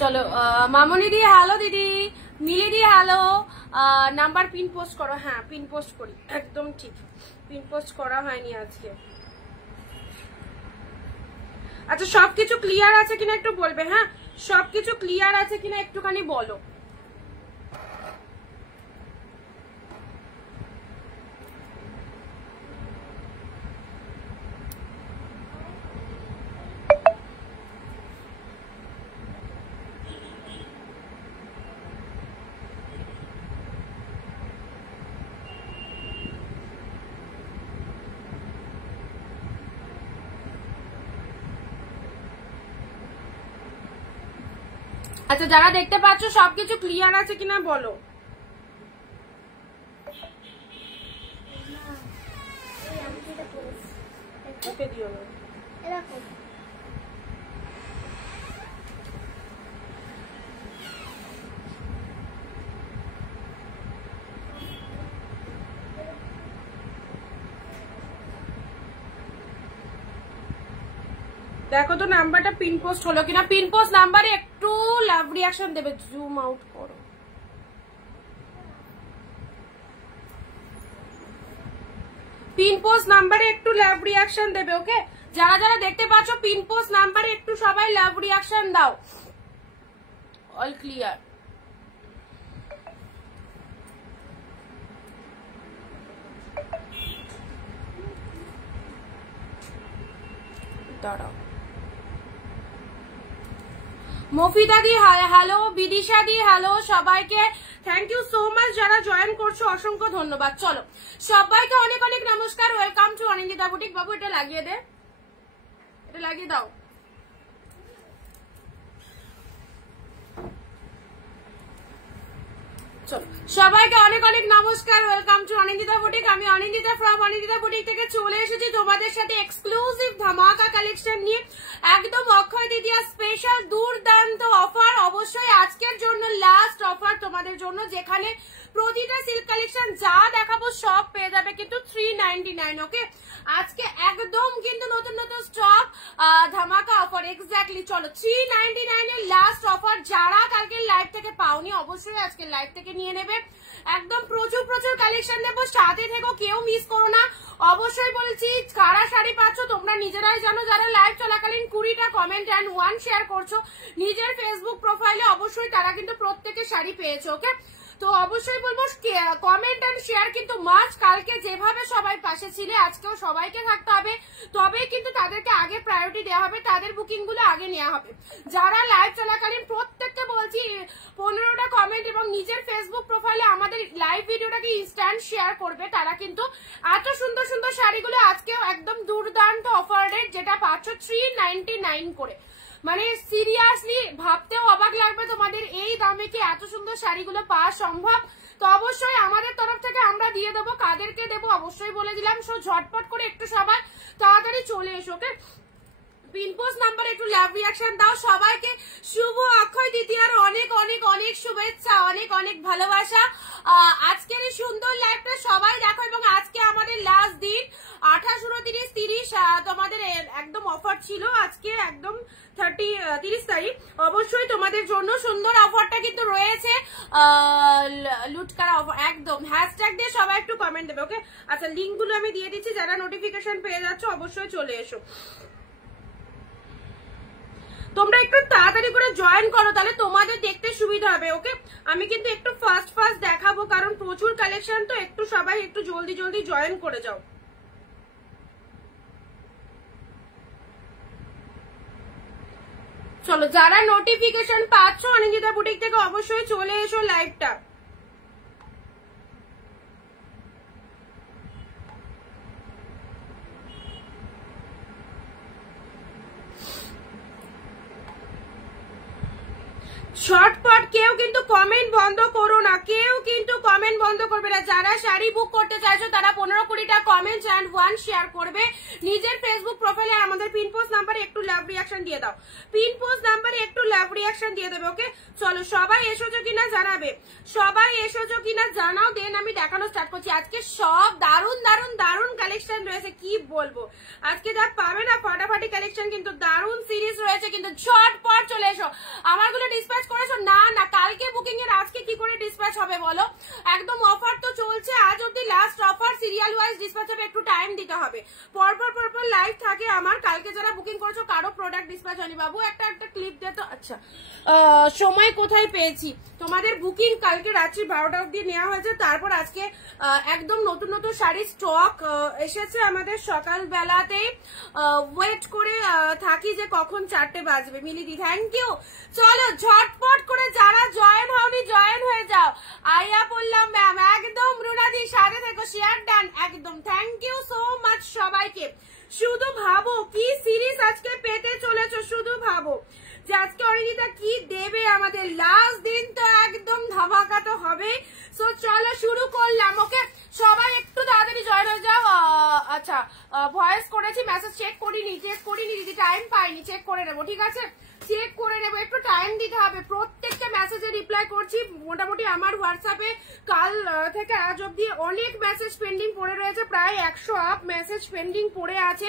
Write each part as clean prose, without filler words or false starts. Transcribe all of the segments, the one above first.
চলো মামনি দি হ্যালো, দিদি মিলি দি hello. Number pin post করো। হ্যাঁ পিন পোস্ট করি, একদম ঠিক, পিন পোস্ট করা হয়নি আজকে। আচ্ছা সবকিছু ক্লিয়ার আছে কিনা একটু বলবে। হ্যাঁ সবকিছু ক্লিয়ার আছে কিনা একটুখানি বলো। আচ্ছা যারা দেখতে পাচ্ছ সবকিছু ক্লিয়ার আছে কিনা বলো। ওকে দিও না এরকম। দেখো তো নাম্বারটা পিন পোস্ট হলো কিনা। পিন পোস্ট নাম্বারে একটু লাভ রিয়াকশন দেবে, জুম আউট করো। পিন পোস্ট নাম্বারে একটু লাভ রিয়াকশন দেবে। ওকে যারা যারা দেখতে পাচ্ছ পিন পোস্ট নাম্বারে একটু সবাই লাভ রিয়াকশন দাও। All clear. দাঁড়াও। মফিদা দি হ্যালো, বিদিশা দি হ্যালো, সবাইকে থ্যাংক ইউ সো মাচ যারা জয়েন করছো, অসংখ্য ধন্যবাদ। চলো সবাইকে অনেক অনেক নমস্কার, ওয়েলকাম টু অনিন্দিতা বুটিক। বাবু এটা লাগিয়ে দে, এটা লাগিয়ে দাও। চলো সবাইকে অনেক অনেক নমস্কার, ওয়েলকাম টু অনিন্দিতা বুটিক। আমি অনিন্দিতা ফ্রম অনিন্দিতা বুটিক থেকে চলে এসেছি তোমাদের সাথে এক্সক্লুসিভ ধামাকা কালেকশন নিয়ে, একদম অক্ষয় তৃতীয়া স্পেশাল দুর্দান্ত অফার। অবশ্যই আজকের জন্য লাস্ট অফার তোমাদের জন্য, যেখানে প্রতিটা সিল্ক কালেকশন যা দেখাবো সব পেয়ে যাবে কিন্তু 399। ওকে আজকে একদম কিন্তু নতুন নতুন স্টক ধামাকা অফার এক্স্যাক্টলি। চলো 399 এর লাস্ট অফার। যারা কালকে লাইভ থেকে পাওনি অবশ্যই আজকে লাইভ থেকে নিয়ে নেবে। একদম প্রচুর প্রচুর কালেকশন দেবো, সাথে থেকো, কেউ মিস করো না। অবশ্যই বলছি কারা শাড়ি পাচ্ছ তোমরা নিজেরাই জানো। যারা লাইভ চলাকালীন 20টা কমেন্ট এন্ড 1 শেয়ার করছো নিজের ফেসবুক প্রোফাইলে, অবশ্যই তারা কিন্তু প্রত্যেকে শাড়ি পেয়েছো। ওকে তো অবশ্যই বলবো কমেন্ট এন্ড শেয়ার কিন্তু মাস্ট। কালকে যেভাবে সবাই পাশে ছিলে আজকেও সবাইকে থাকতে হবে, তবেই কিন্তু তাদেরকে আগে প্রায়োরিটি দেওয়া হবে, তাদের বুকিং গুলো আগে নেওয়া হবে। যারা লাইভ চলাকালীন প্রত্যেককে বলছি 15টা কমেন্ট এবং নিজের ফেসবুক প্রোফাইলে আমাদের লাইভ ভিডিওটাকে ইনস্ট্যান্ট শেয়ার করবে, তারা কিন্তু এত সুন্দর সুন্দর শাড়িগুলো আজকেও একদম দুর্দান্ত অফার রেট যেটা পাচ্ছ 399 করে। মানে সিরিয়াসলি ভাবতেও অবাক লাগবে তোমাদের এই দামে কি এত সুন্দর শাড়িগুলো পাওয়া সম্ভব। তো অবশ্যই আমাদের তরফ থেকে আমরা দিয়ে দেবো। কাদেরকে দেবো অবশ্যই বলে দিলাম। সো ঝটপট করে একটু সবাই তাড়াতাড়ি চলে এসো। ওকে পিন পোস্ট নাম্বারে একটু লাভ রিয়াকশন দাও। সবাইকে শুভ অক্ষয় তৃতীয়ার অনেক অনেক অনেক শুভেচ্ছা, অনেক অনেক ভালোবাসা। আজকের এই সুন্দর লাইভটা সবাই দেখো এবং আজকে আমাদের লাস্ট দিন 28, 29, 30 তোমাদের একদম অফার ছিল। আজকে একদম 30 তারিখ। অবশ্যই তোমাদের জন্য সুন্দর অফারটা কিন্তু রয়েছে, লুটকারা অফার একদম। হ্যাশট্যাগ দিয়ে সবাই একটু কমেন্ট দেবে। ওকে আচ্ছা লিঙ্কগুলো আমি দিয়ে দিচ্ছি, যারা নোটিফিকেশন পেয়ে যাচ্ছ অবশ্যই চলে এসো। তোমরা একটু তাড়াতাড়ি করে জয়েন করো, তাহলে তোমাদের দেখতে সুবিধা হবে। ওকে আমি কিন্তু একটু ফাস্ট ফাস্ট দেখাবো কারণ প্রচুর কালেকশন, তো একটু সবাই একটু জলদি জলদি জয়েন করে যাও। চলো যারা নোটিফিকেশন পাচ্ছ অনিন্দিতা বুটিক থেকে অবশ্যই চলে এসো লাইভটা। শর্টপট কেউ কিন্তু কমেন্ট বন্ধ করো না, কেউ কিন্তু কমেন্ট বন্ধ করবে না। যারা শাড়ি বুক করতে চাইছো তারা 15-20টা কমেন্ট এন্ড 1 শেয়ার করবে নিজের ফেসবুক প্রোফাইলে। আমাদের পিন পোস্ট নাম্বারে একটু লাভ রিয়াকশন দিয়ে দাও, পিন পোস্ট নাম্বারে একটু লাভ রিয়াকশন দিয়ে দেবে। ওকে চলো, সবাই এসেছো কিনা জানাবে, সবাই এসেছো কিনা জানাও, দেন আমি দেখানো স্টার্ট করছি। আজকে সব দারুন দারুন দারুন কালেকশন রয়েছে, কি বলবো। আজকে যা পাবে না ফাটাফাটি কালেকশন, কিন্তু দারুন সিরিজ রয়েছে, কিন্তু ঝটপট চলে এসো। আমারগুলো ডিসপ্যাচ করেছো না? না, কালকে বুকিং এর আজকে কি করে ডিসপ্যাচ হবে বলো? একদম অফার তো চলছে আজ অব্দি, last offer, serial wise dispatch হবে, একটু টাইম দিতে হবে। পরপর পরপর লাইভ থাকে আমার। কালকে যারা বুকিং করেছো কারো প্রোডাক্ট ডিসপ্যাচ হয়নি। বাবু একটা ক্লিপ দে তো। আচ্ছা, সময় কোথায় পেয়েছি? তোমাদের বুকিং কালকে রাত্রি 12টা অব্দি নেওয়া হয়েছে, তারপর আজকে একদম নতুন নতুন শাড়ি স্টক এসেছে আমাদের। সকালবেলাতেই ওয়েট করে থাকি যে কখন 4টে বাজবে। মিলিদি থ্যাংক ইউ। চলো ঝটপট করে যারা জয়েন হওনি জয়েন হয়ে যাও। আইয়া বললাম ম্যাম, একদম রুনাদি সাথে থেকো, শেয়ার ডান, একদম থ্যাংক ইউ সো মাচ সবাইকে। শুধু ভাবো কি সিরিজ আজকে পেতে চলেছো, শুধু ভাবো যে আজকে অরিজিতা কি দেবে আমাদের। লাস্ট দিন তো একদম ধামাকা তো হবে। সো চলো শুরু করলাম। ওকে সবাই একটু তাড়াতাড়ি জয়েন হয়ে যাও। আচ্ছা, ভয়েস করেছি, মেসেজ চেক করিনি দিদি, টাইম পাইনি, চেক করে নেবো, ঠিক আছে চেক করে নেবো, একটু টাইম দিতে হবে। প্রত্যেকটা মেসেজে রিপ্লাই করছি। মোটামুটি আমার হোয়াটসঅ্যাপে কাল থেকে আজ অব্দি অনেক মেসেজ পেন্ডিং পড়ে রয়েছে, প্রায় 100 আপ মেসেজ পেন্ডিং পড়ে আছে।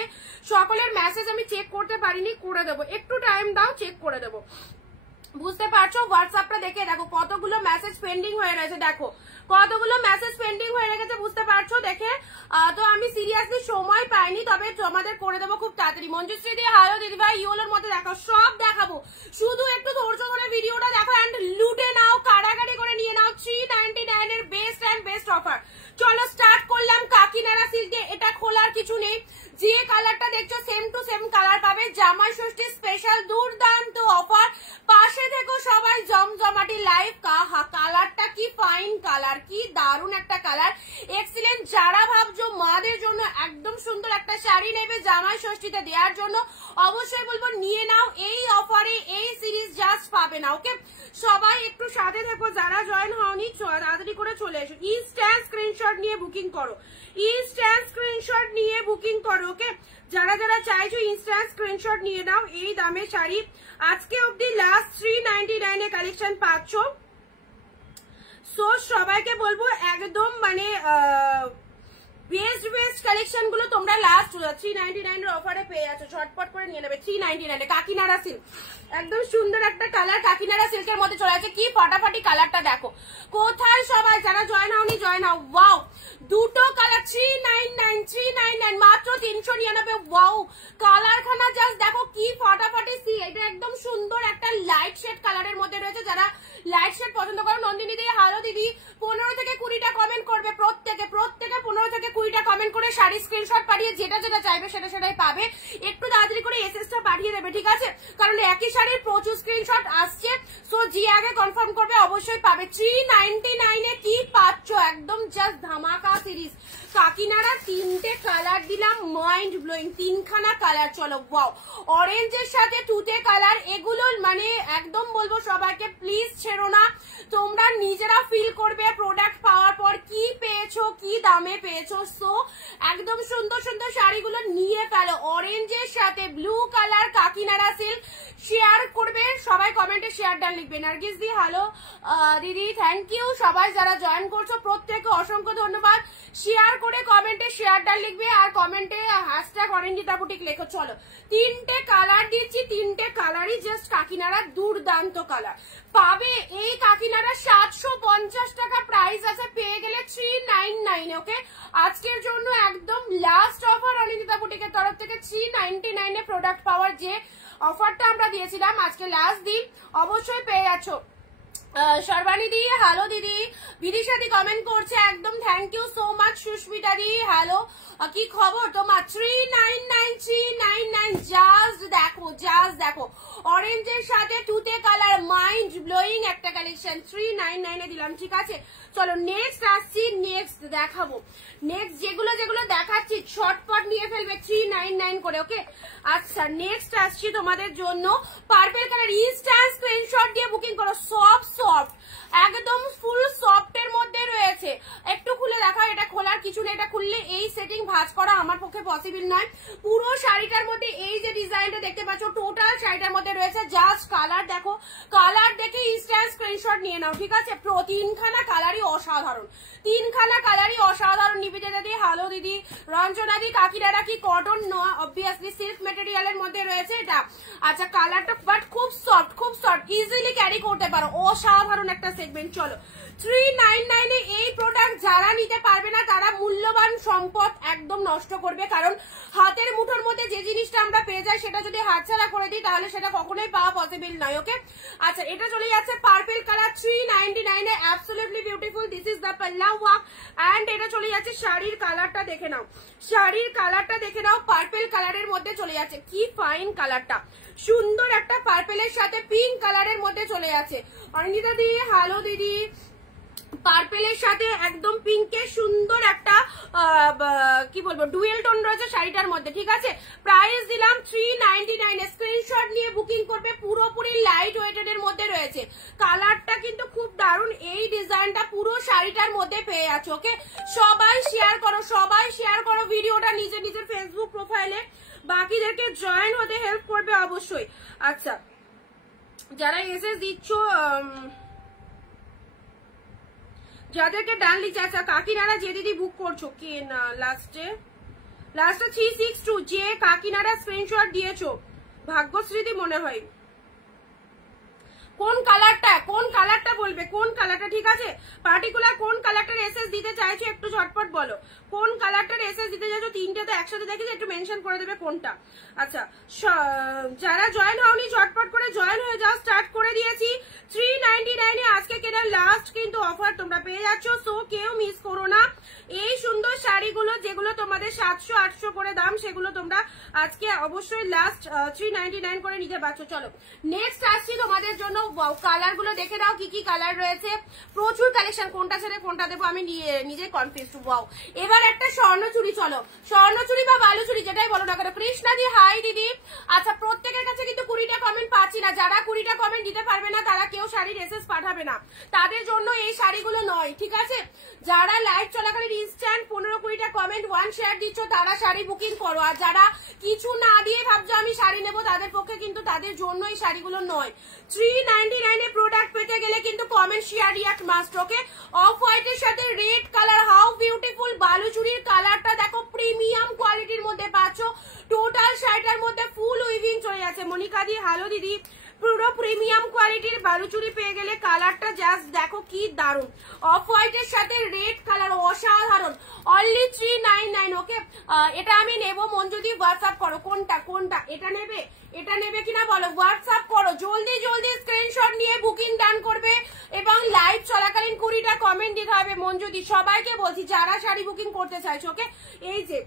সকলের মেসেজ আমি চেক করতে পারিনি, করে দেবো, একটু টাইম দাও, চেক করে দেবো। বুঝতে পারছো? হোয়াটসঅ্যাপটা দেখে দেখো কতগুলো মেসেজ পেন্ডিং হয়ে রয়েছে, দেখো কতগুলো মেসেজ পেন্ডিং হয়ে রেখেছে, বুঝতে পারছো দেখে। তো আমি সিরিয়াসলি সময় পাইনি, তবে তোমাদের করে দেবো খুব তাড়াতাড়ি। মঞ্জুশ্রী দিয়ে হ্যালো দিদিভাই, ইউলোর মধ্যে দেখো, সব দেখাবো, শুধু একটু ধৈর্য ধরে ভিডিওটা দেখো এন্ড লুটে নাও, কাড়াকাড়ি করে নিয়ে নাও 399 এর বেস্ট এন্ড বেস্ট অফার। চলো স্টার্ট করলাম কাকিনাড়া সিল্ক দিয়ে। এটা খোলার কিছু নেই, যে কালারটা দেখছো সেম টু সেম কালার পাবে। জামাই ষষ্ঠী স্পেশাল দুর্দান্ত অফার, পাশে দেখো সবাই জমজমাটি লাইভ। কালারটা কি ফাইন কালার, কি দারুণ একটা কালার, এক্সিলেন্ট। যারা ভাবছো মাদের জন্য একদম সুন্দর একটা শাড়ি নেবে জামাই ষষ্ঠীতে দেওয়ার জন্য, অবশ্যই বলবো নিয়ে নাও এই অফারে, এই সিরিজ জাস্ট পাবে না। ওকে সবাই একটু সাথে থেকো, যারা জয়েন হওনি তাড়াতাড়ি করে চলে এসো। ইনস্ট্যান্ট স্ক্রিনশট নিয়ে বুকিং করো, ইনস্ট্যান্ট স্ক্রিনশট নিয়ে বুকিং করো। ওকে যারা যারা চাইছো ইনস্ট্যান্ট স্ক্রিনশট নিয়ে নাও। এই দামে শাড়ি আজকে অব্দি লাস্ট 399 এ কালেকশন পাচ্ছ। সো সবাইকে বলবো একদম মানে বেস্ট কালেকশন গুলো তোমরা লাস্ট 399 এর অফারে পেয়ে যাচ্ছ, ঝটপট করে নিয়ে নেবে। 399 এ কাকিনাড়া সিল্ক, একদম সুন্দর একটা কালার, কাকিনাড়া সিল্কের মধ্যে চলে আছে। কি ফাটাফাটি কালারটা দেখো। কোথায় সবাই যারা জয়েন হওনি জয়েন হও। ওয়াও, দুটো কালার 399 মাত্র 399। ওয়াও কালার খানা জাস্ট দেখো কি ফাটাফাটি। এটা একদম সুন্দর একটা লাইট শেড কালারের মধ্যে রয়েছে। যারা লাইট শেড পছন্দ করো নন্দিনী দিয়ে হ্যালো দিদি, 15 থেকে 20টা কমেন্ট করবে, প্রত্যেকে 15 থেকে 20টা কমেন্ট করে শাড়ি স্ক্রিনশট পাঠিয়ে যেটা যেটা চাইবে সেটাই পাবে। একটু তাড়াতাড়ি করে এসএসটা পাঠিয়ে দেবে, ঠিক আছে, কারণ একই শাড়ির প্রচুর স্ক্রিনশট আসছে। সো যে আগে কনফার্ম করবে অবশ্যই পাবে। 399 এ কি পাচ্ছ, একদম জাস্ট ধামাকা সিরিজ। কাকিনাড়া 3টে কালার দিলাম, মাইন্ড ব্লোয়িং 3খানা কালার। চলো ওয়াও, অরেঞ্জের সাথে তুতে কালার, এগুলো মানে একদম বলবো সবাইকে প্লিজ ছেড়ো না। তোমরা নিজেরা ফিল করবে প্রোডাক্ট পাওয়ার পর কি পেয়েছো, কি দামে পেয়েছো। সো একদম সুন্দর সুন্দর শাড়িগুলো নিয়ে ফেলো। অরেঞ্জের সাথে blue colour Kakinara silk, share করবে সবাই, কমেন্টে শেয়ার ডান লিখবে। নার্গিস দি হ্যালো দিদি, থ্যাংক ইউ। সবাই যারা জয়েন করছো প্রত্যেকে অসংখ্য ধন্যবাদ। শেয়ার করে কমেন্টে শেয়ার ডান লিখবে আর কমেন্টে হ্যাশট্যাগ অরিঞ্জিতা বুটিক লেখো। চলো 3টে কালার দিচ্ছি, 3টে কালারই জাস্ট কাকিনাড়া দুর্দান্ত কালার পাবে। এই কাকিনাড়া 750 টাকা প্রাইস আছে, পেয়ে গেলে 399। ওকে আজকের জন্য একদম লাস্ট অফার অরিঞ্জিতা বুটিকের তরফ থেকে 399 এ প্রোডাক্ট পাওয়ার যে অফারটা আমরা দিয়েছিলাম আজকে লাস্ট দিন, অবশ্যই পেয়ে যাচ্ছ। সর্বাণী দি হ্যালো দিদি, বিদিশা দি কমেন্ট করছে, একদম thank you so much. Susmita দি হ্যালো, কি খবর তোমার? 399 জাস্ট দেখো, জাস্ট দেখো। অরেঞ্জের সাথে তুতে কালার, মাইন্ড ব্লোয়িং একটা কালেকশন, 399 এ দিলাম, ঠিক আছে। চলো নেক্সট আসছি, নেক্সট দেখাবো। নেক্সট যেগুলো যেগুলো দেখাচ্ছি ঝটপট নিয়ে ফেলবে। 399 999 করে। ওকে, আচ্ছা নেক্সট আসছি তোমাদের জন্য পার্পল কালার, ইনস্ট্যান্ট স্ক্রিনশট দিয়ে বুকিং করো। সফট একদম ফুল সফটের মধ্যে রয়েছে। একটু খুলে দেখা, এটা খোলার কিছু নেই, এটা খুললে এই সেটিং ভাঁজ করা আমার পক্ষে পসিবল নয়। পুরো শাড়িটার মধ্যে এই যে ডিজাইনটা দেখতে পাচ্ছ টোটাল শাড়িটার মধ্যে রয়েছে। জাস্ট কালার দেখো, কালার দেখে ইনস্ট্যান্ট স্ক্রিনশট নিয়ে নাও, ঠিক আছে? তিনখানা কালারই অসাধারণ, তিনখানা কালারই অসাধারণ। নিবেদিতা দি, হ্যালো দিদি, রঞ্জনা দি, কাকিনারা কি কটন নয়, অবভিয়াসলি সিল্ক মেটেরিয়ালের মধ্যে রয়েছে এটা। আচ্ছা কালারটা বাট খুব সফট, ইজিলি ক্যারি করতে পারো, অসাধারণ একটা সেগমেন্ট। চলো 399 এ এই প্রোডাক্ট যারা নিতে পারবে না তারা মূল্যবান সম্পদ একদম নষ্ট করবে, কারণ হাতের মুঠোর মধ্যে যে জিনিসটা আমরা পেয়ে যাই সেটা যদি হাতছাড়া করে দিই তাহলে সেটা কখনোই পাওয়া পসিবল নয়। ওকে, আচ্ছা এটা চলে যাচ্ছে purple colour 399 A, absolutely beautiful. This is the পাল্লা ওয়ার্ক এন্ড এটা চলে যাচ্ছে শাড়ির কালারটা দেখে নাও, শাড়ির কালারটা দেখে নাও, পার্পল কালারের মধ্যে চলে যাচ্ছে। কি ফাইন কালারটা, সুন্দর একটা পার্পলের সাথে পিঙ্ক কালারের মধ্যে চলে যাচ্ছে। অনিন্দিতা দি, হ্যালো দিদি, পার্পেলের সাথে একদম পিঙ্কের সুন্দর একটা কি বলবো ডুয়েল টোন রয়েছে শাড়িটার মধ্যে, ঠিক আছে? প্রাইস দিলাম 399 এ। স্ক্রিনশট নিয়ে বুকিং করবে, পুরোপুরি লাইট ওয়েটেড এর মধ্যে রয়েছে। কালারটা কিন্তু খুব দারুণ, এই ডিজাইনটা পুরো শাড়িটার মধ্যে পেয়ে যাচ্ছে। ওকে, সবাই শেয়ার করো ভিডিওটা নিজের ফেসবুক প্রোফাইলে, বাকিদেরকে জয়েন হতে হেল্প করবে অবশ্যই। আচ্ছা যারা এসে দিচ্ছ, যাদেরকে ডান লিখছে, আচ্ছা কাকিনাড়া যে দিদি বুক করছো, কে না লাস্টে 362 যে কাকিনাড়া স্ক্রিনশট দিয়েছো, ভাগ্যশ্রীদি মনে হয়। কোন কালারটা বলবে, কোন কালারটা, ঠিক আছে? পার্টিকুলার কোন কালারটার এসএস দিতে চাইছো একটু ঝটপট বলো, কোন কালারটার এসএস দিতে চাইছো। তিনটে তো একসাথে দেখেছি, একটু মেনশন করে দেবে কোনটা। আচ্ছা যারা জয়েন হওনি ঝটপট করে জয়েন হয়ে যাও, স্টার্ট করে দিয়েছি। 399 এ আজকে কেনার লাস্ট কিন্তু অফার তোমরা পেয়ে যাচ্ছ, সো কেউ মিস করো না। এই সুন্দর শাড়িগুলো যেগুলো তোমাদের 700-800 করে দাম, সেগুলো তোমরা আজকে অবশ্যই লাস্ট 399 করে নিতে পারছো। চলো নেক্সট আসছি তোমাদের জন্য। কালার গুলো দেখে দাও, কি কি কালার রয়েছে, প্রচুর কালেকশন, কোনটা ছেড়ে কোনটা দেবো আমি নিজে কনফিউজড। ওয়াও, এবার একটা স্বর্ণচুরি, চলো স্বর্ণচুরি বা বালুচুরি যেটাই বলো না কেন। কৃষ্ণা দি, হাই দিদি। আচ্ছা প্রত্যেকের কাছে কিন্তু 20টা কমেন্ট পাচ্ছি না, যারা 20টা কমেন্ট দিতে পারবে না তারা কেউ শাড়ির এসএস পাঠাবে না, তাদের জন্য এই শাড়িগুলো নয়, ঠিক আছে? যারা লাইভ চলাকালীন ইনস্ট্যান্ট 15-20টা কমেন্ট 1 শেয়ার দিচ্ছ তারা শাড়ি বুকিং করো, আর যারা কিছু না দিয়ে ভাবছো আমি শাড়ি নেবো তাদের পক্ষে কিন্তু, তাদের জন্য এই শাড়িগুলো নয়। 399 এ প্রোডাক্ট পেতে গেলে কিন্তু comment share react must. Okay, of হোয়াইটের সাথে রেড কালার, হাউ বিউটিফুল। বালুচুরির কালারটা দেখো, প্রিমিয়াম কোয়ালিটির মধ্যে পাচ্ছ। টোটাল শাড়িটার মধ্যে ফুল উইভিং চলে যাচ্ছে। মনিকা দি, হ্যালো দিদি, পুরো প্রিমিয়াম কোয়ালিটির বালুচুরি পেয়ে গেলে কালারটা জাস্ট দেখো কি দারুণ। অফ হোয়াইটের সাথে রেড কালার অসাধারণ, অনলি 399। ওকে, এটা আমি নেবো। মঞ্জুদি হোয়াটসঅ্যাপ করো, কোনটা এটা নেবে কিনা বলো, হোয়াটসঅ্যাপ করো জলদি স্ক্রিনশট নিয়ে বুকিং ডান করবে এবং লাইভ চলাকালীন 20টা কমেন্ট দিতে হবে। মঞ্জুদি সবাইকে বলছি যারা শাড়ি বুকিং করতে চাইছো, ওকে এই যে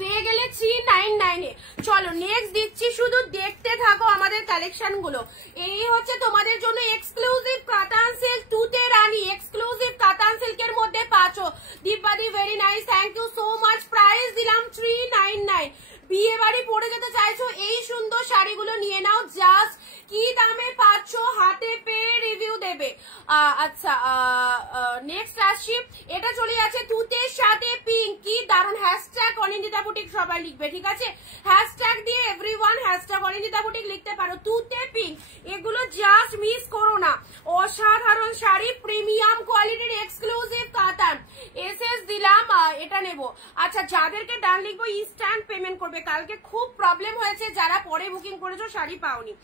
পেয়ে গেলে 399 এ। চলো নেক্সট দিচ্ছি, শুধু দেখতে থাকো আমাদের কালেকশন গুলো। এই হচ্ছে তোমাদের জন্য এক্সক্লুসিভ কাতান সিল্ক, তুতে রানী এক্সক্লুসিভ কাতান সিল্কের মধ্যে পাচ্ছো। দীপাদি very nice, thank you so much. Price দিলাম 399। বিয়ে বাড়ি পরে যেতে চাইছো এই সুন্দর শাড়িগুলো নিয়ে নাও, জাস্ট কি দামে পাচ্ছ হাতে পেয়ে রিভিউ দেবে। আচ্ছা নেক্সট আসছি, এটা চলে যাচ্ছে তুতের সাথে পিঙ্ক, কি দারুণ। হ্যাশট্যাগ অনিন্দিতা বুটিক সবাই লিখবে, ঠিক আছে? হ্যাশট্যাগ দিয়ে এভরিওয়ান হ্যাশট্যাগ অনিন্দিতা বুটিক লিখতে পারো। তুতে পিঙ্ক, এগুলো জাস্ট মিস করো না, অসাধারণ শাড়ি, প্রিমিয়াম কোয়ালিটির এক্সক্লুসিভ কাতান। এসএস দিলাম, এটা নেবো। আচ্ছা যাদেরকে ডান লিখবো ইনস্ট্যান্ট পেমেন্ট করবে, কালকে খুব প্রবলেম হয়েছে যারা পরে বুকিং করেছো শাড়ি পাওনি।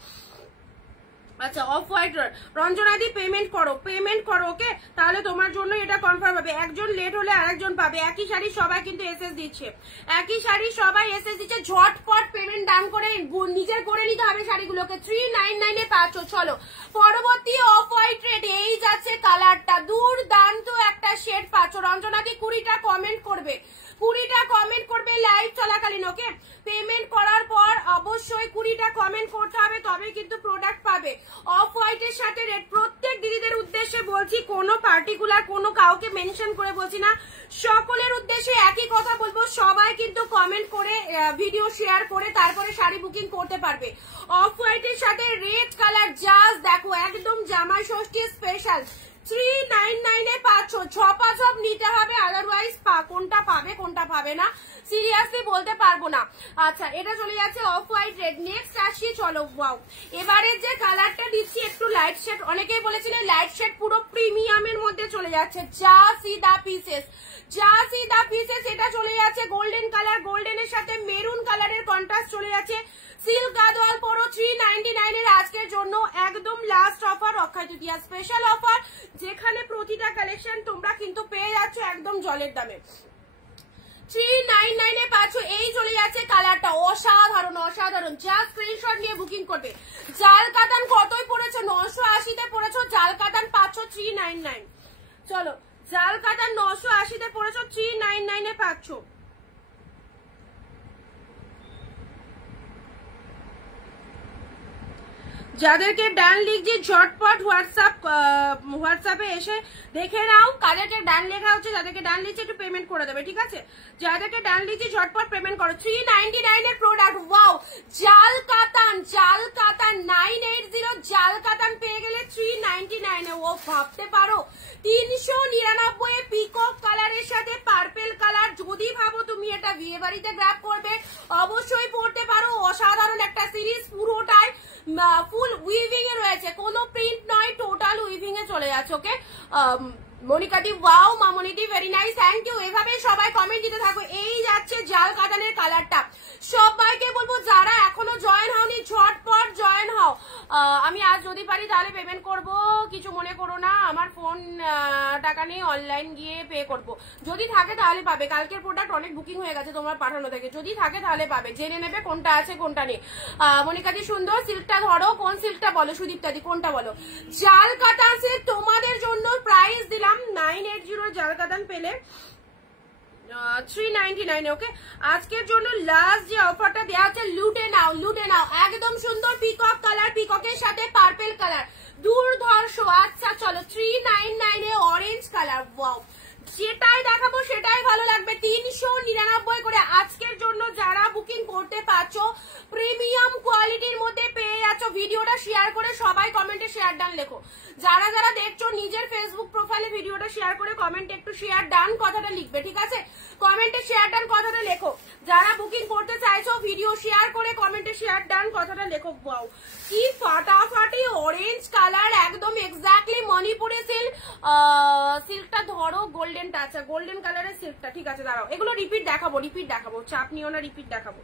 আচ্ছা অফ হোয়াইট রঞ্জনাদি পেমেন্ট করো, ওকে? তাহলে তোমার জন্য এটা কনফার্ম হবে। একজন লেট হলে আরেকজন পাবে। একই শাড়ি সবাই কিন্তু এসএস দিচ্ছে, ঝটপট পেমেন্ট ডান করে নিজের করে নিতে হবে শাড়িগুলোকে। 399 এ পাচ্ছ। চলো পরবর্তী অফ হোয়াইট রেড, এই যাচ্ছে কালারটা, দুর্দান্ত একটা শেড পাচ্ছ। রঞ্জনাদি 20টা কমেন্ট করবে লাইভ চলাকালীন, ওকে? পেমেন্ট করার পর অবশ্যই 20টা কমেন্ট করতে হবে, তবে কিন্তু প্রোডাক্ট পাবে। অফ হোয়াইটের সাথে রেড, প্রত্যেক দিদিদের উদ্দেশ্যে বলছি, কোনো পার্টিকুলার কোনো কাউকে মেনশন করে বলছি না, সকলের উদ্দেশ্যে একই কথা বলবো, সবাই কিন্তু কমেন্ট করে ভিডিও শেয়ার করে তারপরে শাড়ি বুকিং করতে পারবে। অফ হোয়াইটের সাথে রেড কালার, জাস্ট দেখো একদম জামাই ষষ্ঠী স্পেশাল। 399 এ পাচ্ছ, ঝপাঝপ নিতে হবে, আদারওয়াইজ কোনটা পাবে কোনটা পাবে না সিরিয়াসলি বলতে পারবো না। আচ্ছা, এটা চলে যাচ্ছে অফ হোয়াইট রেড। নেক্সট আসি, চলো ওয়াও, এবারে যে কালারটা দিচ্ছি একটু লাইট শেড, অনেকেই বলেছিলেন লাইট শেড পুরো প্রিমিয়ামের মধ্যে চলে যাচ্ছে। যা সি দা পিসেস, যা সি দা পিসেস, এটা চলে যাচ্ছে গোল্ডেন কালার, গোল্ডেনের সাথে মেরুন কালারের কন্ট্রাস্ট চলে যাচ্ছে। সিল্ক গাদোয়াল পরো 399 এর আজকের জন্য একদম last offer, Akshaya Tritiya special offer, যেখানে প্রতিটা কালেকশন তোমরা কিন্তু পেয়ে যাচ্ছ একদম জলের দামে। 399 এ পাচ্ছ। এই চলে যাচ্ছে কালারটা, অসাধারণ অসাধারণ, যা স্ক্রিনশট নিয়ে বুকিং করবে। জাল কাতান কতই পড়েছে? 980 তে পড়েছো, জাল কাতান পাচ্ছ 399। চলো, জাল কাতান 980 তে পড়েছো, 399 এ পাচ্ছ। যাদেরকে ডান লিখছি ঝটপট হোয়াটসঅ্যাপে এসে দেখে নাও, কাদেরকে ডান লেখা হচ্ছে, যাদেরকে ডান লিখছে একটু পেমেন্ট করে দেবে, ঠিক আছে? যাদেরকে ডান লিখছি ঝটপট পেমেন্ট করো। 399 এর প্রোডাক্ট, ওয়াও, জাল কাতান 980 জাল কাতান পেয়ে গেলে 399 এ। ও ভাবতে পারো 399 এ পিকক কালারের সাথে পার্পেল কালার। যদি ভাবো তুমি এটা বিয়ে বাড়িতে গ্র্যাব করবে, অবশ্যই পড়তে পারো। অসাধারণ একটা সিরিজ, পুরোটাই ফুল উইভিং এ রয়েছে, কোনো প্রিন্ট নয়, টোটাল উইভিং এ চলে যাচ্ছে। ওকে মনিকাদি, ওয়াও মামনিদি, ভেরি নাইস, থ্যাংক ইউ। এভাবে সবাই কমেন্ট দিতে থাকো। এই যাচ্ছে জাল কাতানের কালারটা। সবাইকে বলবো যারা এখনো জয়েন হওনি ঝটপট জয়েন হও। আমি আজ যদি পারি তাহলে পেমেন্ট করব, কিছু মনে করো না, আমার ফোন টাকা নেই, অনলাইন গিয়ে পে করব। যদি থাকে তাহলে পাবে, কালকের প্রোডাক্ট অনেক বুকিং হয়ে গেছে তোমার পাঠানো থেকে, যদি থাকে তাহলে পাবে, জেনে নেবে কোনটা আছে কোনটা নেই। মনিকাদি সুন্দর, সিল্কটা ধরো, কোন সিল্কটা বলো, সুদীপ্তাদি কোনটা বলো। জাল কাতান সিল্ক তোমাদের জন্য প্রাইস দিলাম 980, জাল কাতান পেলে 399। ওকে, আজকের জন্য লাস্ট যে অফারটা দেওয়া হচ্ছে, লুটে নাও লুটে নাও, একদম সুন্দর পিকক কালার, পিককের সাথে পার্পেল কালার, দুর্ধর্ষ। আচ্ছা চলো, 399 এ অরেঞ্জ কালার, ওয়াও, যেটাই দেখাবো সেটাই ভালো লাগবে। 399 করে আজকের জন্য যারা বুকিং করতে পারছো, প্রিমিয়াম কোয়ালিটির মধ্যে পেয়ে যাচ্ছ। ভিডিওটা শেয়ার করে সবাই কমেন্টে শেয়ার ডান লেখো। যারা যারা দেখছো নিজের ফেসবুক প্রোফাইলে ভিডিওটা শেয়ার করে কমেন্টে একটু শেয়ার ডান কথাটা লিখবে, ঠিক আছে? কমেন্টে শেয়ার ডান কথাটা লেখো। যারা বুকিং করতে চাইছো ভিডিও শেয়ার করে কমেন্টে শেয়ার ডান কথাটা লেখো। ওয়াও, কি ফাটাফাটি অরেঞ্জ কালার, একদম এক্স্যাক্টলি মণিপুরি সিল্ক। সিল্কটা ধরো, গোল্ডেনটা, আচ্ছা গোল্ডেন কালারের সিল্কটা, ঠিক আছে দাঁড়াও, এগুলো রিপিট দেখাবো, চাপ নিও না, রিপিট দেখাবো।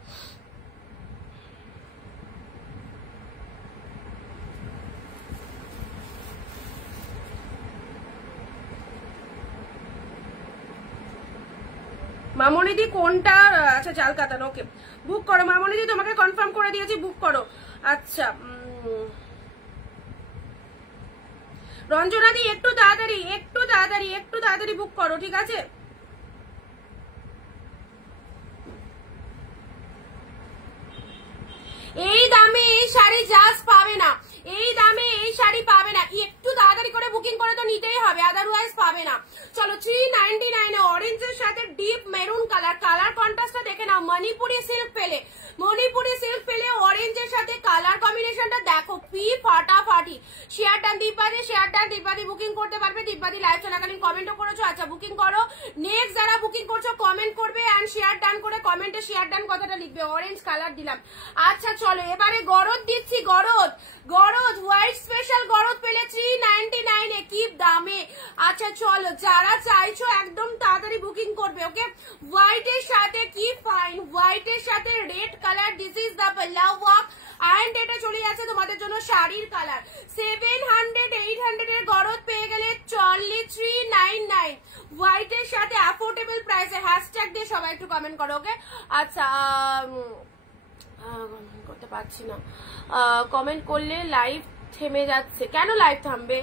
মামনিদি কোনটা? আচ্ছা জাল কাতান, ওকে বুক করো মামনিদি, তোমাকে কনফার্ম করে দিয়েছি, বুক করো। আচ্ছা রঞ্জনাদি একটু তাড়াতাড়ি বুক করো, ঠিক আছে? এই দামে এই শাড়ি জাস্ট পাবে না, এই দামে এই শাড়ি পাবে না, একটু তাড়াতাড়ি করে বুকিং করে তো নিতেই হবে, আদারওয়াইজ পাবে না। চলো 399 এ অরেঞ্জের সাথে ডিপ মেরুন কালার, কালার কন্ট্রাস্টটা দেখে নাও। মণিপুরি সিল্ক পেলে অরেঞ্জের সাথে কালার কম্বিনেশনটা দেখো, পি ফাটাফাটি। শেয়ার ডান দীপাদি বুকিং করতে পারবে, দীপাদি লাইভ চলাকালীন কমেন্টও করেছো, আচ্ছা বুকিং করো। নেক্সট যারা বুকিং করছো কমেন্ট করবে এন্ড শেয়ার ডান করে কমেন্টে শেয়ার ডান কথাটা লিখবে। অরেঞ্জ কালার দিলাম। আচ্ছা চলো এবারে গরদ দিচ্ছি, গরদ হোয়াইট স্পেশাল গরদ পেলে 399 এ, কি দামে। আচ্ছা চলো, যারা চাইছো একদম তাড়াতাড়ি বুকিং করবে। ওকে, হোয়াইটের সাথে কি ফাইন, হোয়াইটের সাথে red colour, this is the পাল্লা ওয়ার্ক এন্ড এটা চলে যাচ্ছে তোমাদের জন্য শাড়ির কালার। 700-800 এর গরদ পেয়ে গেলে 399 হোয়াইটের সাথে অ্যাফোর্ডেবল প্রাইসে। হ্যাশট্যাগ দিয়ে সবাই একটু কমেন্ট করো। ওকে, আচ্ছা করতে পারছি না, কমেন্ট করলে লাইভ থেমে যাচ্ছে। কেন লাইভ থামবে?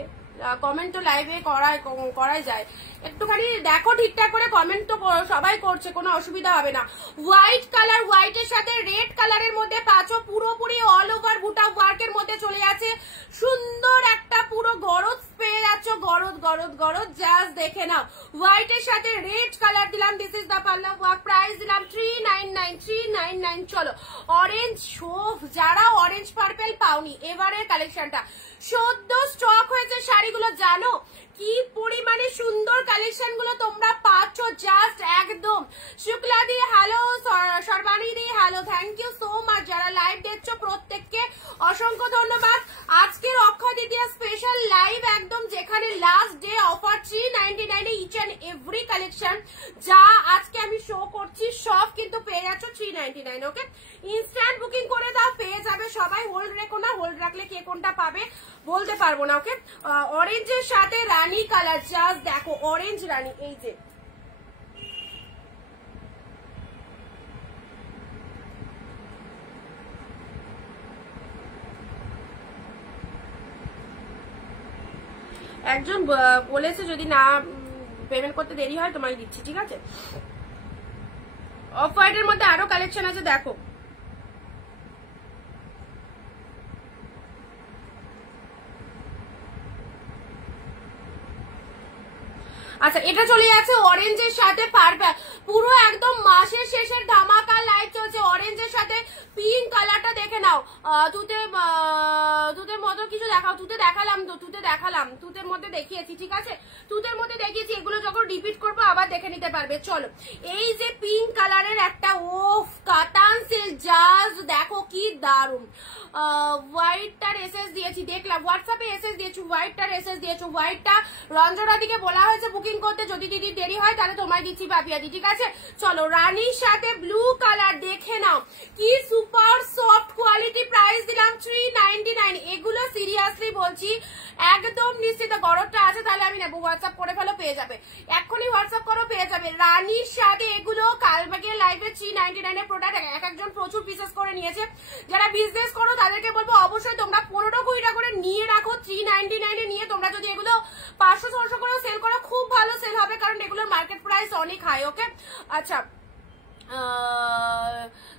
কমেন্ট তো লাইভে করাই যায়, একটুখানি দেখো ঠিকঠাক করে। কমেন্ট তো সবাই করছে, কোনো অসুবিধা হবে না। হোয়াইট কালার, হোয়াইটের সাথে রেড কালারের মধ্যে পাচ্ছ গরজ, জাস্ট দেখে নাও। হোয়াইট এর সাথে রেড কালার দিলাম, দিস ইজ দা পাল্লা ওয়ার্ক, প্রাইস দিলাম 399। চলো অরেঞ্জ শোভ, যারা অরেঞ্জ পার্পেল পাওনি এবারের কালেকশনটা সদ্য স্টক হয়েছে শাড়িগুলো, জানো কি পরিমাণে সুন্দর কালেকশন গুলো তোমরা পাচ্ছ, জাস্ট একদম। শুক্লাদি হ্যালো, সর্বাণীদি hello, thank you so much. যারা লাইভ দেখছো প্রত্যেককে অসংখ্য ধন্যবাদ। আজকের অক্ষয় তৃতীয়া স্পেশাল লাইভ একদম, যেখানে last day offer 399 each and every collection যা আজকে আমি শো করছি সব কিন্তু পেয়ে যাচ্ছ 399। ওকে, ইনস্ট্যান্ট বুকিং করে দাও, পেয়ে যাবে সবাই। হোল্ড রেখো না, হোল্ড রাখলে কে কোনটা পাবে বলতে পারবো না। ওকে, অরেঞ্জের সাথে রানী কালার, জাস্ট দেখো অরেঞ্জ রানী, এই যে একজন বলেছে যদি না পেমেন্ট করতে দেরি হয় তোমায় দিচ্ছি, ঠিক আছে। অফ হোয়াইটের মধ্যে আরো কালেকশন আছে, দেখো। আচ্ছা, এটা চলে যাচ্ছে অরেঞ্জের সাথে পার্পল, পুরো একদম মাসের শেষের ধামাকা লাইভ চলছে। অরেঞ্জের সাথে পিঙ্ক কালারটা দেখে নাও, তুতের মতো কিছু দেখাও। তুতে দেখালাম তো, তুতের মধ্যে দেখিয়েছি, ঠিক আছে, তুতের মধ্যে দেখিয়েছি। এগুলো যখন রিপিট করবো আবার দেখে নিতে পারবে। চলো, এই যে পিঙ্ক কালারের একটা ওফ কাতান সিল্ক, জাস্ট দেখো কি দারুন। হোয়াইটটার এসএস দিয়েছি, দেখলাম হোয়াটসঅ্যাপে এসএস দিয়েছি, হোয়াইটটার এসএস দিয়েছো। হোয়াইটটা রঞ্জনা দিকে বলা হয়েছে বুকিং করতে, যদি দিদি দেরি হয় তাহলে তোমায় দিচ্ছি পাপিয়াদি, ঠিক আছে। চলো, রানীর সাথে ব্লু কালার দেখে নাও, কি সুপার সফট কোয়ালিটি, প্রাইস দিলাম 399। এগুলো সিরিয়াসলি বলছি একদম নিশ্চিত, গরমটা আছে তাহলে আমি নেবো, হোয়াটসঅ্যাপ করে ফেলো, পেয়ে যাবে, এক্ষুনি হোয়াটসঅ্যাপ করো, পেয়ে যাবে। রানীর সাথে এগুলো কালবাগে লাইভে 399 এর প্রোডাক্ট, এক একজন প্রচুর পিসেস করে নিয়েছে। যারা বিজনেস করো তাদেরকে বলবো অবশ্যই তোমরা 15-20টা করে নিয়ে রাখো, 399 নিয়ে তোমরা যদি এগুলো 500-600 করে সেল করো খুব ভালো সেল হবে, কারণ এগুলোর মার্কেট প্রাইস অনেক হাই। ওকে, আচ্ছা,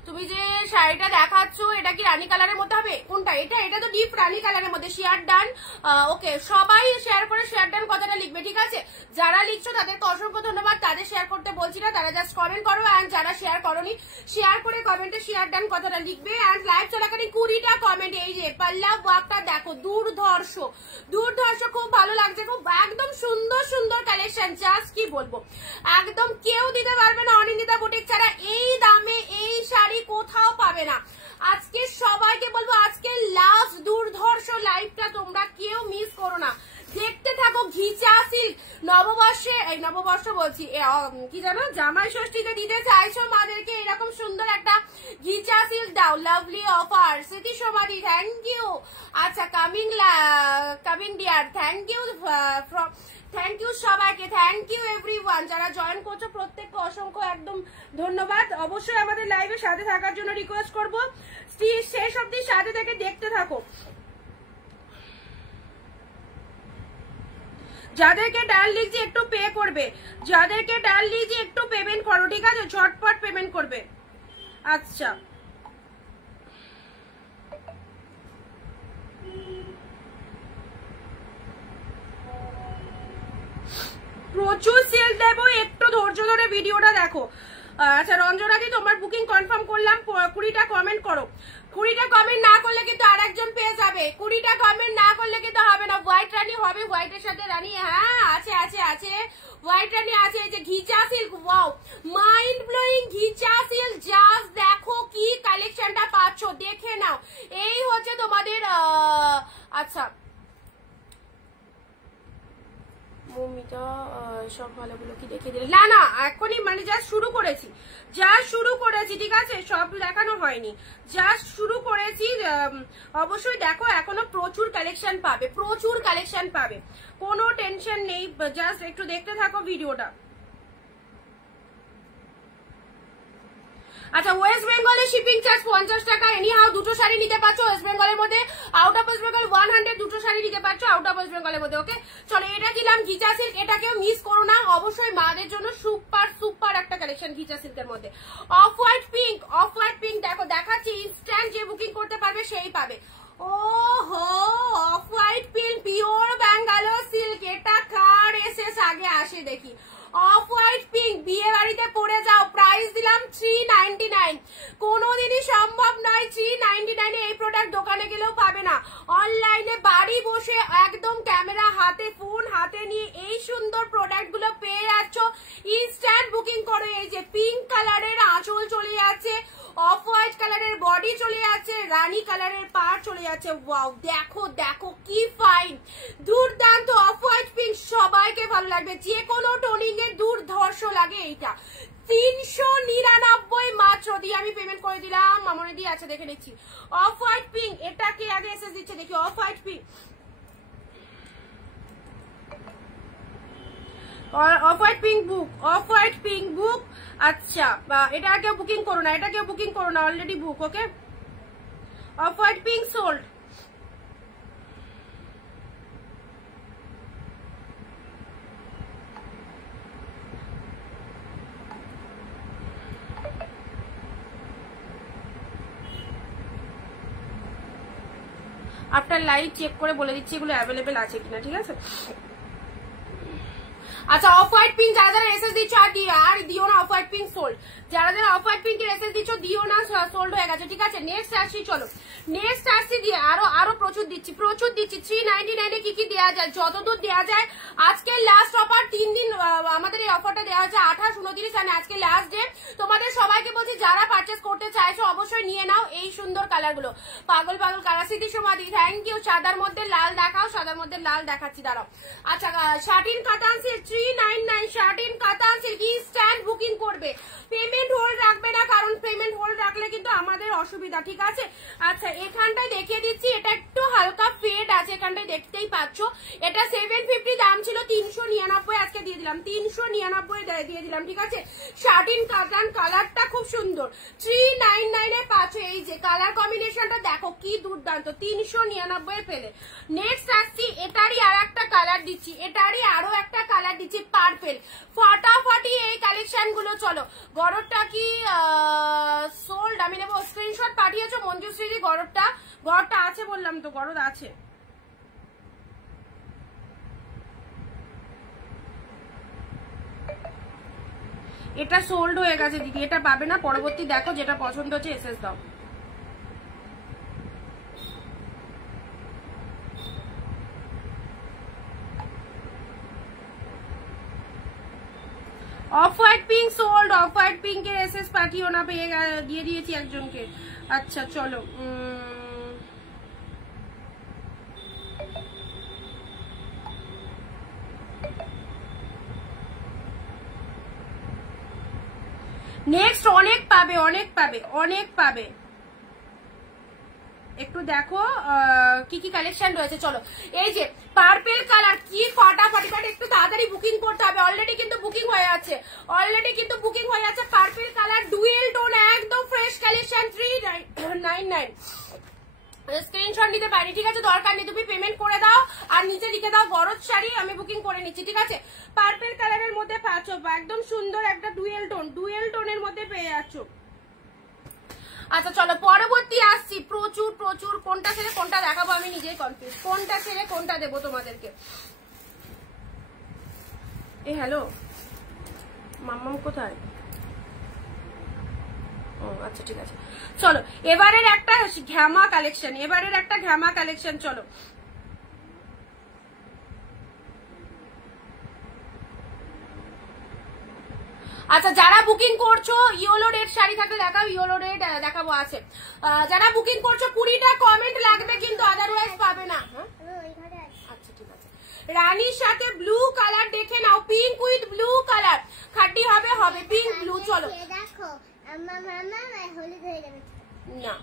তুমি যে শাড়িটা দেখাচ্ছ এটা কি রানী কালারের মধ্যে হবে? কোনটা? এটা তো ডিপ রানী কালারের মধ্যে। শেয়ার ডান, ওকে, সবাই শেয়ার করে শেয়ার ডান কথাটা লিখবে, ঠিক আছে। যারা লিখছো তাদেরকে অসংখ্য ধন্যবাদ, তাদের শেয়ার করতে বলছি না, তারা জাস্ট কমেন্ট করো। অ্যান্ড যারা শেয়ার করোনি, শেয়ার করে কমেন্টে শেয়ার ডান কথাটা লিখবে। অ্যান্ড লাইভ চলাকালীন 20টা কমেন্ট, এই যে পাল্লা ওয়ার্কটা দেখো, দুর্ধর্ষ, খুব ভালো লাগছে, খুব একদম সুন্দর সুন্দর কালেকশন, জাস্ট কি বলবো, একদম কেউ দিতে পারবে না অনিন্দিতা বুটিক ছাড়া। এই দামে এই শাড়ি কোথাও পাবে না। আজকে সবাইকে বলবো, আজকে লাস্ট দুর্ধর্ষ লাইভটা তোমরা কেউ মিস করো না, দেখতে থাকো। ঘিচা সিল্ক, নববর্ষে, এই নববর্ষ বলছি, কি জানো, জামাই ষষ্ঠীতে দিতে চাইছো মাদেরকে এরকম সুন্দর একটা ঘিচা সিল্ক দাও, lovely offer. Smriti Samadhi, thank you. আচ্ছা, coming dear, thank you, thank you সবাইকে, থ্যাংক ইউ এভরিওয়ান যারা জয়েন করছো, প্রত্যেককে অসংখ্য একদম ধন্যবাদ। অবশ্যই আমাদের লাইভের সাথে থাকার জন্য রিকোয়েস্ট করবো, শেষ অবধি সাথে থেকে দেখতে থাকো। যাদেরকে ডাল লিখছি একটু পে করবে, যাদেরকে ডাল লিখছি একটু পেমেন্ট করো, ঠিক আছে, ঝটপট পেমেন্ট করবে। আচ্ছা, প্রচুর সেল দেবো, একটু ধৈর্য ধরে ভিডিওটা দেখো। আচ্ছা, রঞ্জনাদি তোমার বুকিং কনফার্ম করলাম, 20টা কমেন্ট করো। 20টা কমেন্ট না করলে কিন্তু আরেকজন পেয়ে যাবে, 20টা কমেন্ট না করলে কিন্তু হবে না। হোয়াইট রানী হবে, হোয়াইটের সাথে রানী, হ্যাঁ আছে আছে আছে, হোয়াইট রানী আছে। এই যে ghicha silk, wow, mind blowing ghicha silk, just দেখো কি কালেকশনটা পাচ্ছ, দেখে নাও। এই হচ্ছে তোমাদের, আচ্ছা মমিটা সব ভালোগুলো কি দেখিয়ে দিলে? না না, এখনই মানে জাস্ট শুরু করেছি, ঠিক আছে, সব দেখানো হয়নি, জাস্ট শুরু করেছি। অবশ্যই দেখো, এখনো প্রচুর কালেকশন পাবে, কোনো টেনশন নেই, জাস্ট একটু দেখতে থাকো ভিডিওটা। আচ্ছা, ওয়েস্ট বেঙ্গলে শিপিং চার্জ 50 টাকা, এনিহাউ দুটো শাড়ি নিতে পারছো ওয়েস্ট বেঙ্গলের মধ্যে, আউট অফ ওয়েস্ট বেঙ্গল 100 দুটো শাড়ি নিতে পারছো আউট অফ ওয়েস্ট বেঙ্গলের মধ্যে। ওকে, চলো, এটা দিলাম ঘিচা সিল্ক, এটাকেও মিস করো না, অবশ্যই মাদের জন্য সুপার একটা কালেকশন ঘিচা সিল্কের মধ্যে। অফ হোয়াইট পিঙ্ক দেখো, দেখাচ্ছি, ইনস্ট্যান্ট যে বুকিং করতে পারবে সেই পাবে। ও হো, of white pink pure Bangalore silk, এটা কার এসে 399 এই প্রোডাক্ট দোকানে গেলেও পাবে না, অনলাইনে বাড়ি বসে একদম ক্যামেরা হাতে, ফোন হাতে নিয়ে এই সুন্দর প্রোডাক্ট গুলো পেয়ে যাচ্ছ। ইনস্ট্যান্ট বুকিং করো। এই যে পিঙ্ক কালারের আঁচল চলে যাচ্ছে, অফ হোয়াইট কালারের বডি চলে যাচ্ছে, রানী কালারের পার চলে যাচ্ছে। ওয়াও, দেখো দেখো কি ফাইন, দুর্দান্ত অফ হোয়াইট পিঙ্ক, সবাইকে ভালো লাগবে, যে কোনো টোনিং এ দুর্ধর্ষ লাগে। এইটা 399 মাত্র দিয়ে আমি পেমেন্ট করে দিলাম। মামনি দিয়ে আছে, দেখে নিচ্ছি। অফ হোয়াইট পিঙ্ক, এটা কে আগে এসএস দিচ্ছে দেখি। Off white pink, off white pink book, off white pink book. আচ্ছা, এটা কেউ বুকিং করো না, এটা কেউ বুকিং করো না, already book. Okay, off white pink sold. After live check করে বলে দিচ্ছি এগুলো অ্যাভেলেবেল আছে কিনা, ঠিক আছে। আচ্ছা, অফ হোয়াইট পিঙ্ক যারা যারা এসএস দিচ্ছ আর দিও না, অফ হোয়াইট পিঙ্ক সোল্ড। যারা যারা অফ হোয়াইট পিঙ্কের এসএস দিচ্ছ দিও না, সোল্ড হয়ে গেছে, ঠিক আছে। নেক্সট আসছি, চলো নেক্সট আসছি, দিয়ে আরো প্রচুর দিচ্ছি 399 কি কি দেওয়া যায়, যতদূর দেওয়া যায়। আজকে লাস্ট অফার, 3 দিন আমাদের এই অফারটা দেওয়া হচ্ছে, 28, 29 আর আজকে লাস্ট ডে। তোমাদের সবাইকে বলছি যারা পারচেস করতে চাইছো অবশ্যই নিয়ে নাও এই সুন্দর কালার গুলো। পাগল পাগল কালার, স্মৃতি সমাধি, থ্যাংক ইউ। সাদার মধ্যে লাল দেখাও, সাদার মধ্যে লাল দেখাচ্ছি, দাঁড়াও। আচ্ছা, শার্টিন কাতান সিল্ক 399, শার্টিন কাতান সিল্ক ইনস্ট্যান্ট বুকিং করবে, পেমেন্ট হোল্ড রাখবে না, কারণ পেমেন্ট হোল্ড রাখলে কিন্তু আমাদের অসুবিধা, ঠিক আছে। আচ্ছা, এখানটায় দেখিয়ে দিচ্ছি, এটা একটু হালকা ফেড আছে, এখানটায় দেখতেই পাচ্ছ। এটা 750 দাম ছিল, 399 আজকে দিয়ে দিলাম, 399 দিয়ে দিলাম, ঠিক আছে। শার্টিন কাতান, কালারটা খুব সুন্দর, 399 এ পাচ্ছ। এই যে কালার কম্বিনেশনটা দেখো কি দুর্দান্ত, 399 পেলে। নেক্সট আসছি, এটারই আর একটা কালার দিচ্ছি, এটারই আরো একটা কালার দিচ্ছি, পার্পেল। ফাটাফাটি এই কালেকশন গুলো। চলো, গররটা কি সোল্ড আমি নেবো, স্ক্রিনশট পাঠিয়েছো মঞ্জুশ্রী। গররটা আছে বললাম তো, গরর আছে। এটা সোল্ড হয়ে গেছে দিদি, এটা পাবে না, পরবর্তী দেখো যেটা পছন্দ হচ্ছে এসএস দাও। Off white pink sold, off white পিঙ্কের এসএস পাঠিও না, পেয়ে দিয়ে দিয়েছি একজনকে। আচ্ছা চলো, নেক্সট অনেক পাবে, অনেক পাবে, অনেক পাবে। একটু দেখো কি কি কালেকশন রয়েছে। চলো, এই যে পার্পেল কালার, কি ফাটাফাটি, বাট একটু তাড়াতাড়ি বুকিং করতে হবে, অলরেডি কিন্তু বুকিং হয়ে যাচ্ছে, পার্পেল কালার ডুয়েল টোন, একদম ফ্রেশ কালেকশন, 399। স্ক্রিনশট নিতে পারি, ঠিক আছে, দরকার নেই, তুমি পেমেন্ট করে দাও আর নিচে লিখে দাও গরজ শাড়ি, আমি বুকিং করে নিচ্ছি, ঠিক আছে। পার্পেল কালারের মধ্যে পাচ্ছ, একদম সুন্দর একটা ডুয়েল টোনের মধ্যে পেয়ে যাচ্ছ। আচ্ছা চলো, পরবর্তী আসছি, প্রচুর প্রচুর, কোনটা ছেড়ে কোনটা দেখাবো আমি নিজেই কনফিউজ, কোনটা ছেড়ে কোনটা দেবো তোমাদেরকে। এ হ্যালো, মাম্মাম কোথায়? ও আচ্ছা ঠিক আছে, চলো এবারের একটা ঘ্যামা কালেকশন, চলো। আচ্ছা, যারা বুকিং করছো ইয়েলো রেড শাড়ি থাকলে দেখাও, ইয়েলো রেড দেখাবো, আছে। যারা বুকিং করছো 20টা কমেন্ট লাগবে কিন্তু, আদারওয়াইজ পাবে না। আচ্ছা ঠিক আছে, রানীর সাথে ব্লু কালার দেখে নাও, পিঙ্ক উইথ ব্লু কালার, খাটি হবে পিঙ্ক ব্লু। চলো না,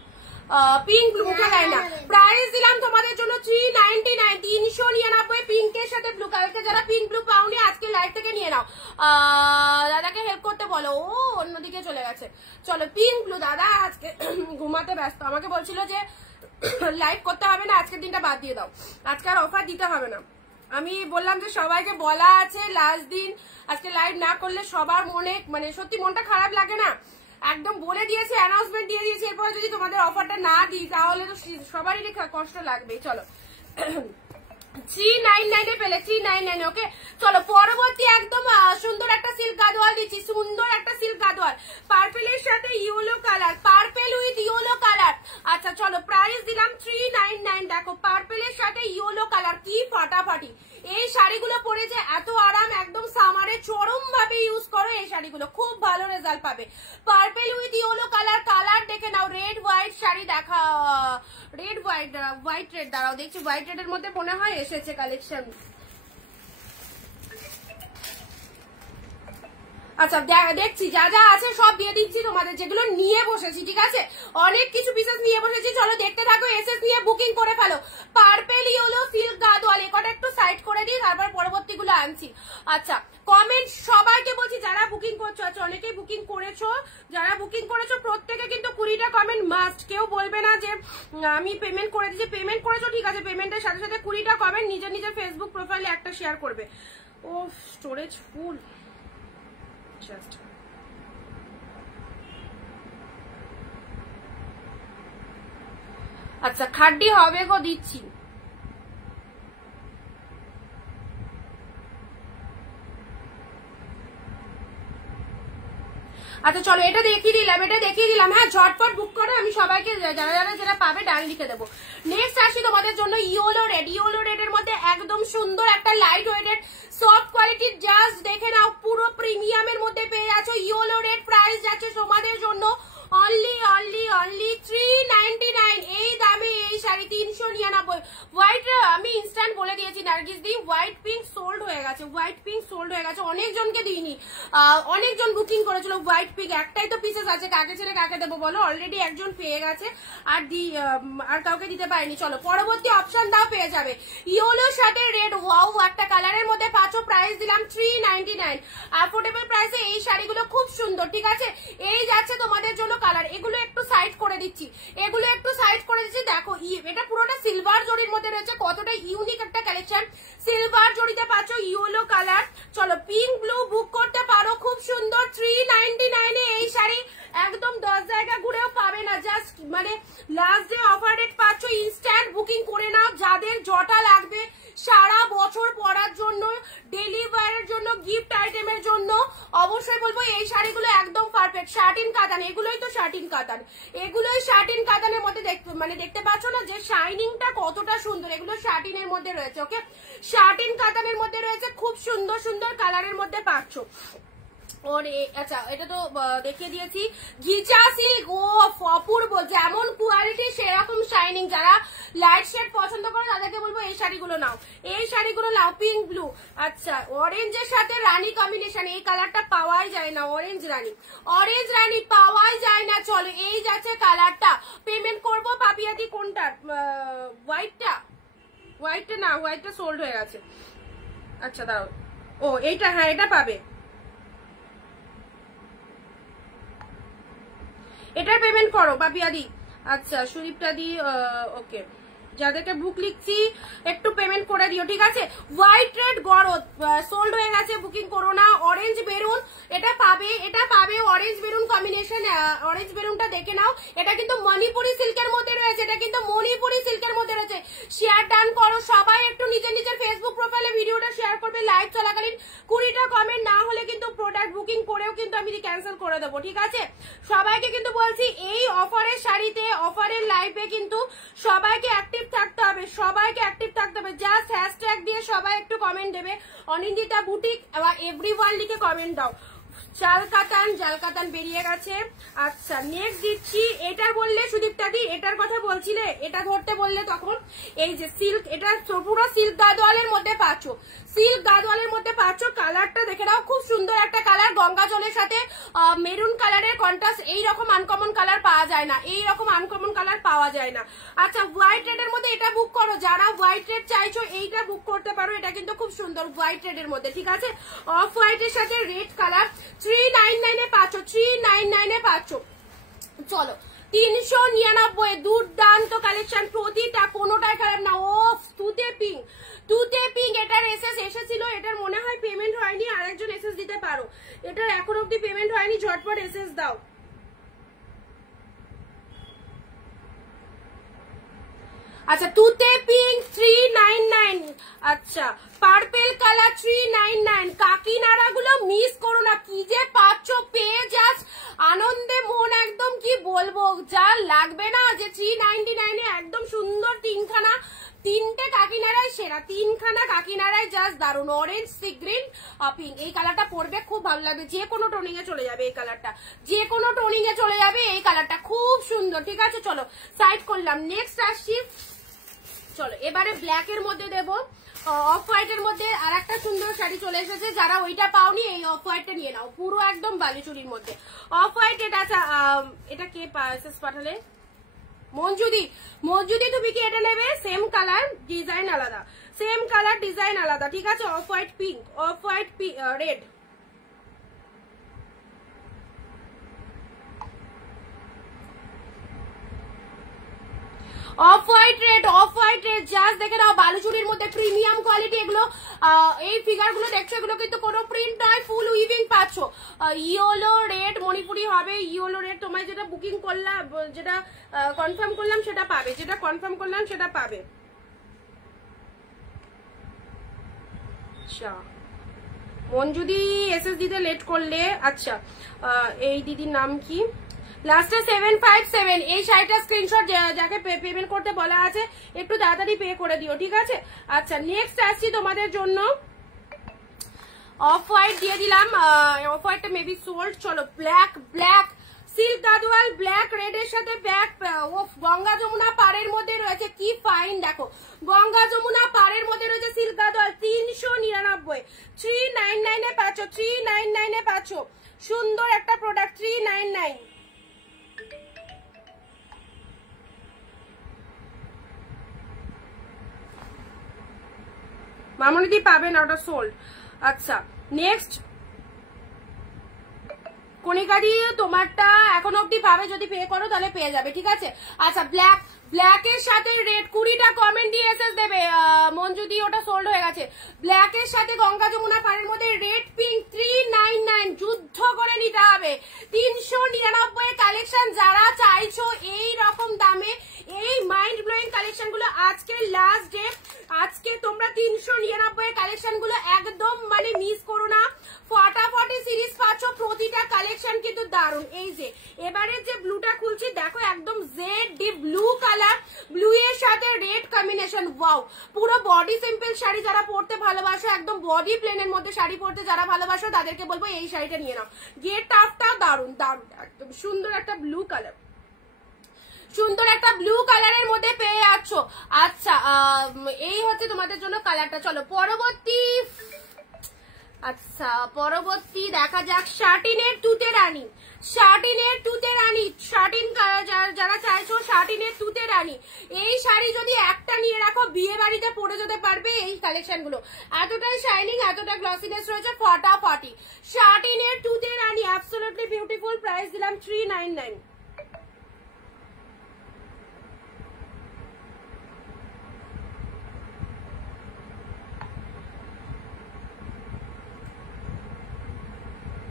পিঙ্ক ব্লু দেয় না। প্রাইস দিলাম তোমাদের জন্য 399, 399 পিঙ্কের সাথে ব্লু কালারকে। যারা পিঙ্ক ব্লু পাওনি আজকে লাইভ থেকে নিয়ে নাও, দাদাকে হেল্প করতে বলো, ও অন্যদিকে চলে গেছে। চলো পিঙ্ক ব্লু, দাদা আজকে ঘুমাতে ব্যস্ত, আমাকে বলছিল যে লাইভ করতে হবে না, আজকের দিনটা বাদ দিয়ে দাও, আজকে আর অফার দিতে হবে না। আমি বললাম যে সবাইকে বলা আছে লাস্ট দিন, আজকে লাইভ না করলে সবার মনে মানে সত্যি মনটা খারাপ লাগে না, একদম বলে দিয়েছি, অ্যানাউন্সমেন্ট দিয়ে দিয়েছি, এরপরে যদি তোমাদের অফারটা না দিই তাহলে তো সবারই কষ্ট লাগবে। চলো 399 পেলে, 399, ওকে। চলো পরবর্তী একদম সুন্দর একটা সিল্ক গাদোয়াল দিচ্ছি, সুন্দর একটা সিল্ক গাদোয়াল, পার্পেলের সাথে yellow colour, purple with yellow colour. চলো প্রাইস দিলাম 399। দেখো পার্পেলের সাথে ইয়েলো কালার, কি ফাটাফাটি। এই শাড়িগুলো পরে যে এত আরাম, একদম সামারে চরম ভাবে ইউজ করো এই শাড়িগুলো, খুব ভালো রেজাল্ট পাবে। Purple with yellow colour, colour দেখে নাও। রেড হোয়াইট শাড়ি দেখা, রেড হোয়াইট, হোয়াইট রেড, দাঁড়াও দেখছি হোয়াইট রেড এর মধ্যে মনে হয় এসেছে কালেকশন। আচ্ছা দেখছি, যা যা আছে সব দিয়ে দিচ্ছি তোমাদের, যেগুলো নিয়ে বসেছি, ঠিক আছে? অনেক কিছু পিসেস নিয়ে বসেছি, চলো দেখতে থাকো। এসএস নিয়ে বুকিং করে ফেলো। পার্পেল ইয়েলো সিল্ক গাদোয়াল, একটা একটু সাইড করে দিই, তারপর পরবর্তীগুলো আনছি। আচ্ছা কমেন্ট সবাইকে বলছি, যারা বুকিং করছো, আচ্ছা অনেকেই বুকিং করেছো, যারা বুকিং করেছো প্রত্যেকে কিন্তু 20টা কমেন্ট মাস্ট। কেউ বলবে না যে আমি পেমেন্ট করে দিচ্ছি, পেমেন্ট করেছো ঠিক আছে, পেমেন্টের সাথে সাথে 20টা কমেন্ট নিজের নিজের ফেসবুক প্রোফাইলে একটা শেয়ার করবে। ও স্টোরেজ ফুল জাস্ট। আচ্ছা খাড্ডি হবে গো, দিচ্ছি। আচ্ছা চলো এটা দেখিয়ে দিলাম, এটা দেখিয়ে দিলাম। হ্যাঁ ঝটপট বুক করো, আমি সবাইকে যারা যারা যেটা পাবে ডান লিখে দেবো। নেক্সট আসি তোমাদের জন্য ইয়েলো রেড। ইয়েলো রেড এর মধ্যে একদম সুন্দর একটা লাইট ওয়েটেড সফট কোয়ালিটির, জাস্ট দেখে নাও, পুরো প্রিমিয়ামের মধ্যে পেয়ে যাচ্ছ। ইয়েলো রেড প্রাইস যাচ্ছে তোমাদের জন্য অনলি 399। এই দামে এই শাড়ি 399। হোয়াইট আমি ইনস্ট্যান্ট বলে দিয়েছি নার্গিস দি, হোয়াইট পিঙ্ক সোল্ড হয়ে গেছে, হোয়াইট পিঙ্ক সোল্ড হয়ে গেছে। অনেকজনকে দিইনি, অনেকজন বুকিং করেছিল হোয়াইট পিঙ্ক। একটাই তো পিসেস আছে, কাকে ছেড়ে কাকে দেবো বলো? অলরেডি একজন পেয়ে গেছে, আর কাউকে দিতে পারেনি। চলো পরবর্তী অপশন দাও, পেয়ে যাবে। ইয়েলোর সাথে রেড, ওয়াও একটা কালারের মধ্যে পাচ্ছ। প্রাইস দিলাম 399। অ্যাফোর্ডেবল প্রাইসে এই শাড়িগুলো খুব সুন্দর, ঠিক আছে? এই যাচ্ছে তোমাদের জন্য কালার, এগুলো একটু সাইড করে দিচ্ছি, এগুলো একটু সাইড করে দিচ্ছি। দেখো এটা পুরোটা সিলভার জরির মধ্যে রয়েছে, কতটা ইউনিক একটা কালেকশন। সিলভার জরিতে পাচ্ছ ইয়েলো কালার। চলো পিঙ্ক ব্লু বুক করতে পারো, খুব সুন্দর। 399 এই শাড়ি একদম 10 জায়গা ঘুরেও পাবে না, জাস্ট মানে লাস্ট ডে অফার রেট পাচ্ছ। ইনস্ট্যান্ট বুকিং করে নাও, যাদের জটা লাগবে সারা বছর পরার জন্য, ডেলি ওয়্যারের জন্য, গিফট আইটেমের জন্য, অবশ্যই বলবো এই শাড়িগুলো একদম পারফেক্ট। শার্টিন কাতান, এগুলোই তো শার্টিন কাতান, এগুলোই শার্টিন কাতানের মধ্যে দেখতে পাচ্ছ না যে শাইনিংটা কতটা সুন্দর। এগুলো শার্টিনের মধ্যে রয়েছে, ওকে, শার্টিন কাতানের মধ্যে রয়েছে, খুব সুন্দর সুন্দর কালারের মধ্যে পাচ্ছ। আচ্ছা এটা তো দেখিয়ে দিয়েছি। ঘিচা সিল্ক, ও অপূর্ব, যেমন কোয়ালিটি সেরকম শাইনিং। যারা লাইট শেড পছন্দ করে তাদেরকে বলবো এই শাড়িগুলো নাও, এই শাড়িগুলো নাও। পিঙ্ক ব্লু, আচ্ছা অরেঞ্জের সাথে রানী কম্বিনেশন, এই কালারটা পাওয়াই যায় না। অরেঞ্জ রানী, অরেঞ্জ রানী পাওয়াই যায় না। চলো এই যাচ্ছে কালারটা, পেমেন্ট করবো পাপিয়াদি কোনটা? হোয়াইটটা, হোয়াইটটা না, হোয়াইটটা সোল্ড হয়ে গেছে। আচ্ছা দাও, ও এইটা, হ্যাঁ এটা পাবে, এটার পেমেন্ট করো পাপিয়াদি। আচ্ছা সুদীপটা দি, ওকে, যাদেরকে বুক লিখছি একটু পেমেন্ট করে দিও, ঠিক আছে? হোয়াইট রেড গরদ সোল্ড হয়ে গেছে, বুকিং করো না। অরেঞ্জ বেরুন, এটা পাবে, এটা পাবে অরেঞ্জ বেরুন কম্বিনেশন। অরেঞ্জ বেরুনটা দেখে নাও, এটা কিন্তু মণিপুরি সিল্কের মধ্যে রয়েছে, এটা কিন্তু মণিপুরি সিল্কের মধ্যে রয়েছে। শেয়ার ডান করো সবাই, একটু নিজের নিজের ফেসবুক প্রোফাইলে ভিডিওটা শেয়ার করবে লাইভ চলাকালীন। 20টা কমেন্ট না হলে কিন্তু প্রোডাক্ট বুকিং করেও কিন্তু আমি ক্যান্সেল করে দেবো, ঠিক আছে? সবাইকে কিন্তু বলছি এই অফারের শাড়িতে, অফারের লাইভে কিন্তু সবাইকে অ্যাক্টিভ থাকতে হবে, সবাইকে অ্যাক্টিভ থাকতে হবে। জাস্ট হ্যাশট্যাগ দিয়ে সবাই একটু কমেন্ট দেবে, অনিন্দিতা বুটিক বা এভরিওয়ান লিখে কমেন্ট দাও। জালকাতান, জালকাতান বেরিয়ে গেছে। আচ্ছা নেক্সট দিচ্ছি, এটা বললে সুদীপ্তা দি, এটার কথা বলছিলে, এটা ধরতে বললে তখন। এই যে সিল্ক, এটা পুরো সিল্ক গাদোয়ালের মধ্যে পাচ্ছ, সিল্ক গাদোয়ালের মধ্যে পাচ্ছ। কালারটা দেখে নাও, খুব সুন্দর একটা কালার, গঙ্গা জলের সাথে মেরুন কালারের কন্ট্রাস্ট। এইরকম আনকমন কালার পাওয়া যায় না, এইরকম আনকমন কালার পাওয়া যায় না। আচ্ছা হোয়াইট রেড এর মধ্যে এটা বুক করো, যারা হোয়াইট রেড চাইছো এইটা বুক করতে পারো, এটা কিন্তু খুব সুন্দর হোয়াইট রেড এর মধ্যে, ঠিক আছে? অফ হোয়াইট এর সাথে রেড কালার 399 এ পাচ্ছ, 399 এ পাচ্ছ। চলো 399, দুর্দান্ত কালেকশন, প্রতিটা কোনোটাই খারাপ না। ও তুতে পিঙ্ক, তুতে পিঙ্ক, এটার এসএস এসেছিল, এটার মনে হয় পেমেন্ট হয়নি, আরেকজন এসএস দিতে পারো। এটার এখন অব্দি পেমেন্ট হয়নি, ঝটপট এসএস দাও। আচ্ছা তুতে পিঙ্ক 399। আচ্ছা পার্পেল কালার 399। কাকিনাড়া গুলো মিস করো না, কি যে পাচ্ছ, পেয়ে জাস্ট আনন্দে মন একদম কি বলবো। যা লাগবে না যে 399 তিনটে কাকিনারাই সেরা, তিনখানা কাকিনারাই জাস্ট দারুন। অরেঞ্জ, সি গ্রিন, পিঙ্ক, এই কালারটা পরবে খুব ভালো লাগবে, যে কোনো টোনিং এ চলে যাবে এই কালারটা, যে কোনো টোনিং এ চলে যাবে এই কালারটা, খুব সুন্দর। ঠিক আছে, চলো সাইড করলাম। নেক্সট আসছি, চলো এবারে ব্ল্যাক এর মধ্যে দেবো, অফ হোয়াইট এর মধ্যে আর একটা সুন্দর শাড়ি চলে এসেছে, যারা ওইটা পাওনি এই অফ হোয়াইটটা নিয়ে নাও, পুরো একদম বালুচুরির মধ্যে অফ হোয়াইট। এটা কে পাঠালে? মঞ্জুদি। মঞ্জুদি তুমি কি এটা নেবে? সেম কালার ডিজাইন আলাদা, সেম কালার ডিজাইন আলাদা। ঠিক আছে, of white pink, off white red, off white red, off white red, just দেখে নাও বালুচুরির মধ্যে প্রিমিয়াম কোয়ালিটি। এগুলো এই ফিগার গুলো দেখছো, এগুলো কিন্তু কোনো প্রিন্ট নয়, ফুল উইভিং পাচ্ছ। ইয়েলো রেড মণিপুরি হবে, ইয়েলো রেড। তোমায় যেটা বুকিং করলাম, যেটা কনফার্ম করলাম সেটা পাবে, যেটা কনফার্ম করলাম সেটা পাবে। আচ্ছা, মঞ্জুদি এসএস দিতে লেট করলে। আচ্ছা, এই দিদির নাম কি? লাস্টে 757। এই শাড়িটা স্ক্রিনশট যাকে পেমেন্ট করতে বলা আছে একটু তাড়াতাড়ি পে করে দিও। ঠিক আছে, আচ্ছা নেক্সট আসছি তোমাদের জন্য, অফ হোয়াইট দিয়ে দিলাম, অফ হোয়াইটটা মেবি সোল্ড। চলো black, black silk Gadwal black red এর সাথে ব্যাক, গঙ্গা যমুনা পাড়ের মধ্যে রয়েছে, কি ফাইন দেখো, গঙ্গা যমুনা পাড়ের মধ্যে রয়েছে সিল্ক গাদোয়াল, 399, 399 এ পাচ্ছ, 399 এ পাচ্ছ, সুন্দর একটা প্রোডাক্ট, 399। মামনিদি পাবে না, ওটা সোল্ড। আচ্ছা নেক্সট, কণিকাদি তোমারটা এখন অব্দি পাবে, যদি পে করো তাহলে পেয়ে যাবে। ঠিক আছে, আচ্ছা ব্ল্যাক, ব্ল্যাক এর সাথে রেড, 20টা কমেন্ট দিয়ে এসএস দেবে। মঞ্জুদি ওটা সোল্ড হয়ে গেছে। ব্ল্যাক এর সাথে গঙ্গা যমুনা পাড়ের মধ্যে রেড পিঙ্ক, 399, যুদ্ধ করে নিতে হবে। 399 কালেকশন, যারা চাইছো এই রকম দামে এই মাইন্ড ব্লোয়িং কালেকশন গুলো, আজকে লাস্ট ডে, আজকে তোমরা 399 কালেকশন গুলো একদম মানে মিস করো না, ফটাফটি সিরিজ পাচ্ছ, প্রতিটা কালেকশন কিন্তু দারুন। এই যে এবারে যে ব্লুটা খুলছি দেখো, একদম Z deep blue colour, blue এর সাথে রেড কম্বিনেশন, ওয়াও। পুরো বডি সিম্পল শাড়ি যারা পরতে ভালোবাসো, একদম বডি প্লেনের মধ্যে শাড়ি পরতে যারা ভালোবাসো, তাদেরকে বলবো এই শাড়িটা নিয়ে নাও। গেট টাফটা দারুন, দারুন, একদম সুন্দর একটা ব্লু কালার, সুন্দর একটা ব্লু কালারের মধ্যে পেয়ে যাচ্ছ। আচ্ছা এই হচ্ছে তোমাদের জন্য কালারটা। চলো পরবর্তী, আচ্ছা পরবর্তী দেখা যাক, শার্টিনের তুতে রানী, শার্টিনের তুতে রানী, শার্টিন যারা চাইছো শার্টিনের তুতে রানী, এই শাড়ি যদি একটা নিয়ে রাখো বিয়ে বাড়িতে পরে যেতে পারবে। এই কালেকশন গুলো এতটাই শাইনিং, এতটা গ্লসিনেস রয়েছে, ফটাফটি। শার্টিনের তুতে রানী অ্যাবসলিউটলি বিউটিফুল, প্রাইস দিলাম 399।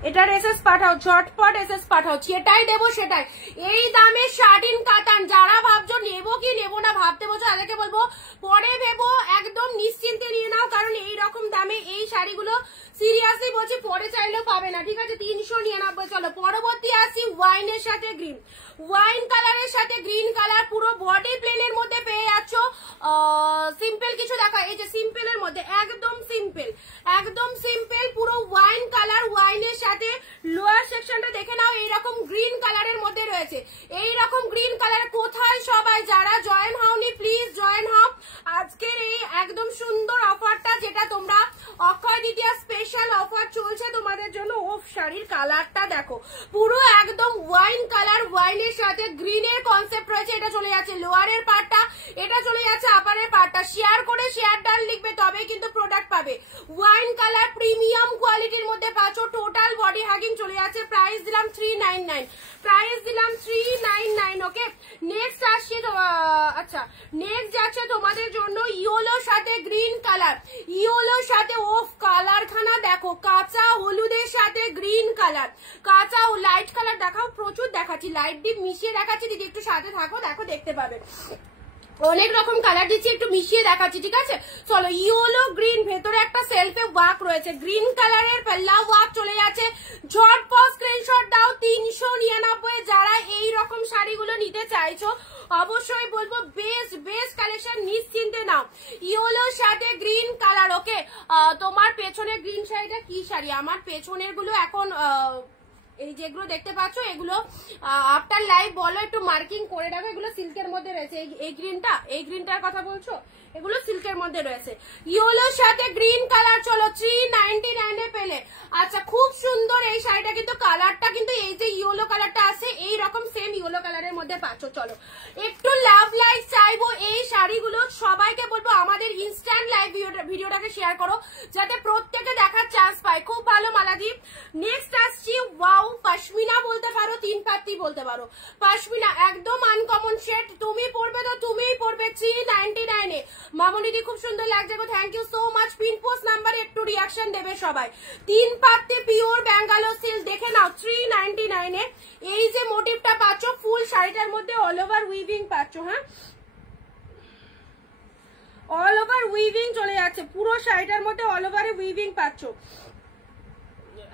এটার এসএস পাঠাও, ঝটপট এসএস পাঠাও, যেটাই দেবো সেটাই। এই দামে শার্টিন কাতান, যারা ভাবছো নেবো কি নেবো না ভাবতে বলছো, তাদেরকে বলবো পরে ভেবো, একদম নিশ্চিন্তে নিয়ে নাও, কারণ এই রকম দামে এই শাড়িগুলো সিরিয়াসলি বলছি পরে চাইলেও পাবে না। ঠিক আছে, 399। চলো পরবর্তী আসি, ওয়াইনের সাথে গ্রিন, ওয়াইন কালারের সাথে গ্রিন কালার, পুরো বডি প্লেনের মধ্যে পেয়ে যাচ্ছ। সিম্পল কিছু দেখা, এই যে সিম্পলের মধ্যে একদম সিম্পল, একদম সিম্পল, পুরো ওয়াইন কালার, ওয়াইনের সাথে লোয়ার সেকশনটা দেখে নাও, এইরকম গ্রিন কালারের মধ্যে রয়েছে। এইরকম গ্রিন কালার কোথায় সবাই যারা জয়েন হওনি প্লিজ জয়েন হও আজকের এই একদম সুন্দর অফারটা, যেটা তোমরা অক্ষয় দ্বিতীয়া স্পেশাল অফার চলছে তোমাদের জন্য। ওফ, শাড়ির কালারটা দেখো, পুরো একদম ওয়াইন কালার, ওয়াইনের সাথে গ্রিনের কনসেপ্ট রয়েছে। এটা চলে যাচ্ছে লোয়ারের পার্টটা, এটা চলে যাচ্ছে আপারের পার্টটা। শেয়ার করে শেয়ার ডান লিখবে, তবেই কিন্তু প্রোডাক্ট পাবে। ওয়াইন কালার প্রিমিয়াম কোয়ালিটির মধ্যে পাচ্ছ, টোটাল বডি হাগিং চলে যাচ্ছে। প্রাইস দিলাম 399, প্রাইস দিলাম 399। ওকে, নেক্সট আসছে, আচ্ছা নেক্সট যাচ্ছে তোমাদের জন্য ইয়েলোর সাথে গ্রিন কালার, ইয়েলোর সাথে ওফ কালার খানা দেখো, কাঁচা হলুদের সাথে গ্রিন কালার, কাঁচা লাইট কালার দেখাও, প্রচুর দেখাচ্ছি, লাইট ডিপ মিশিয়ে দেখাচ্ছি। দিদি একটু সাথে থাকো, দেখো দেখতে পাবে। অনেক রকম কালার দিচ্ছি, একটু মিশিয়ে দেখাচ্ছি, ঠিক আছে? চলো, ইয়েলো গ্রিন, ভেতরে একটা সেলফে ওয়ার্ক রয়েছে, গ্রিন কালারের পাল্লা ওয়ার্ক চলে যাচ্ছে। ঝটপট স্ক্রিনশট দাও, 399। যারা এই রকম শাড়িগুলো নিতে চাইছো অবশ্যই বলবো বেস্ট বেস্ট কালেকশন, নিশ্চিন্তে নাও। ইয়েলোর সাথে গ্রিন কালার, ওকে? তোমার পেছনে গ্রিন শাড়িটা কি শাড়ি? আমার পেছনের গুলো এখন এই যেগুলো দেখতে পাচ্ছ এগুলো আফটার লাইভ বলো, একটু মার্কিং করে রাখো। এগুলো সিল্কের মধ্যে রয়েছে। এই গ্রিনটার কথা বলছো? এগুলো সিল্কের মধ্যে রয়েছে। ইয়েলোর সাথে গ্রিন কালার, চলো 399 এ পেলে। আচ্ছা, খুব সুন্দর এই শাড়িটা, কিন্তু কালারটা কিন্তু এই যে ইয়েলো কালারটা আছে এই রকম সেম ইয়েলো কালারের মধ্যে পাচ্ছ। চলো, একটু লাভ লাইক চাইবো এই শাড়িগুলো। সবাইকে বলবো আমাদের ইনস্ট্যান্ট লাইভ ভিডিওটাকে শেয়ার করো যাতে প্রত্যেকে দেখার চান্স পায়। খুব ভালো মালাদীপ। নেক্সট আসছি, ওয়াও পশমিনা বলতে পারো, 3 পাত্তি বলতে পারো। পশমিনা একদম আনকমন শেড, তুমি পরবে তো তুমিই পরবে। 399 এ মামনিদি, খুব সুন্দর লাগছে গো, thank you so much. Pin post নাম্বারে একটু রিয়াকশন দেবে সবাই। 3 পাত্তি পিওর ব্যাঙ্গালোর সিল্ক, দেখে নাও 399 এ। এই যে মোটিভটা পাচ্ছ ফুল শাড়িটার মধ্যে অল ওভার উইভিং পাচ্ছ, হ্যাঁ অল ওভার উইভিং চলে যাচ্ছে পুরো শাড়িটার মধ্যে, অল ওভারে উইভিং পাচ্ছ।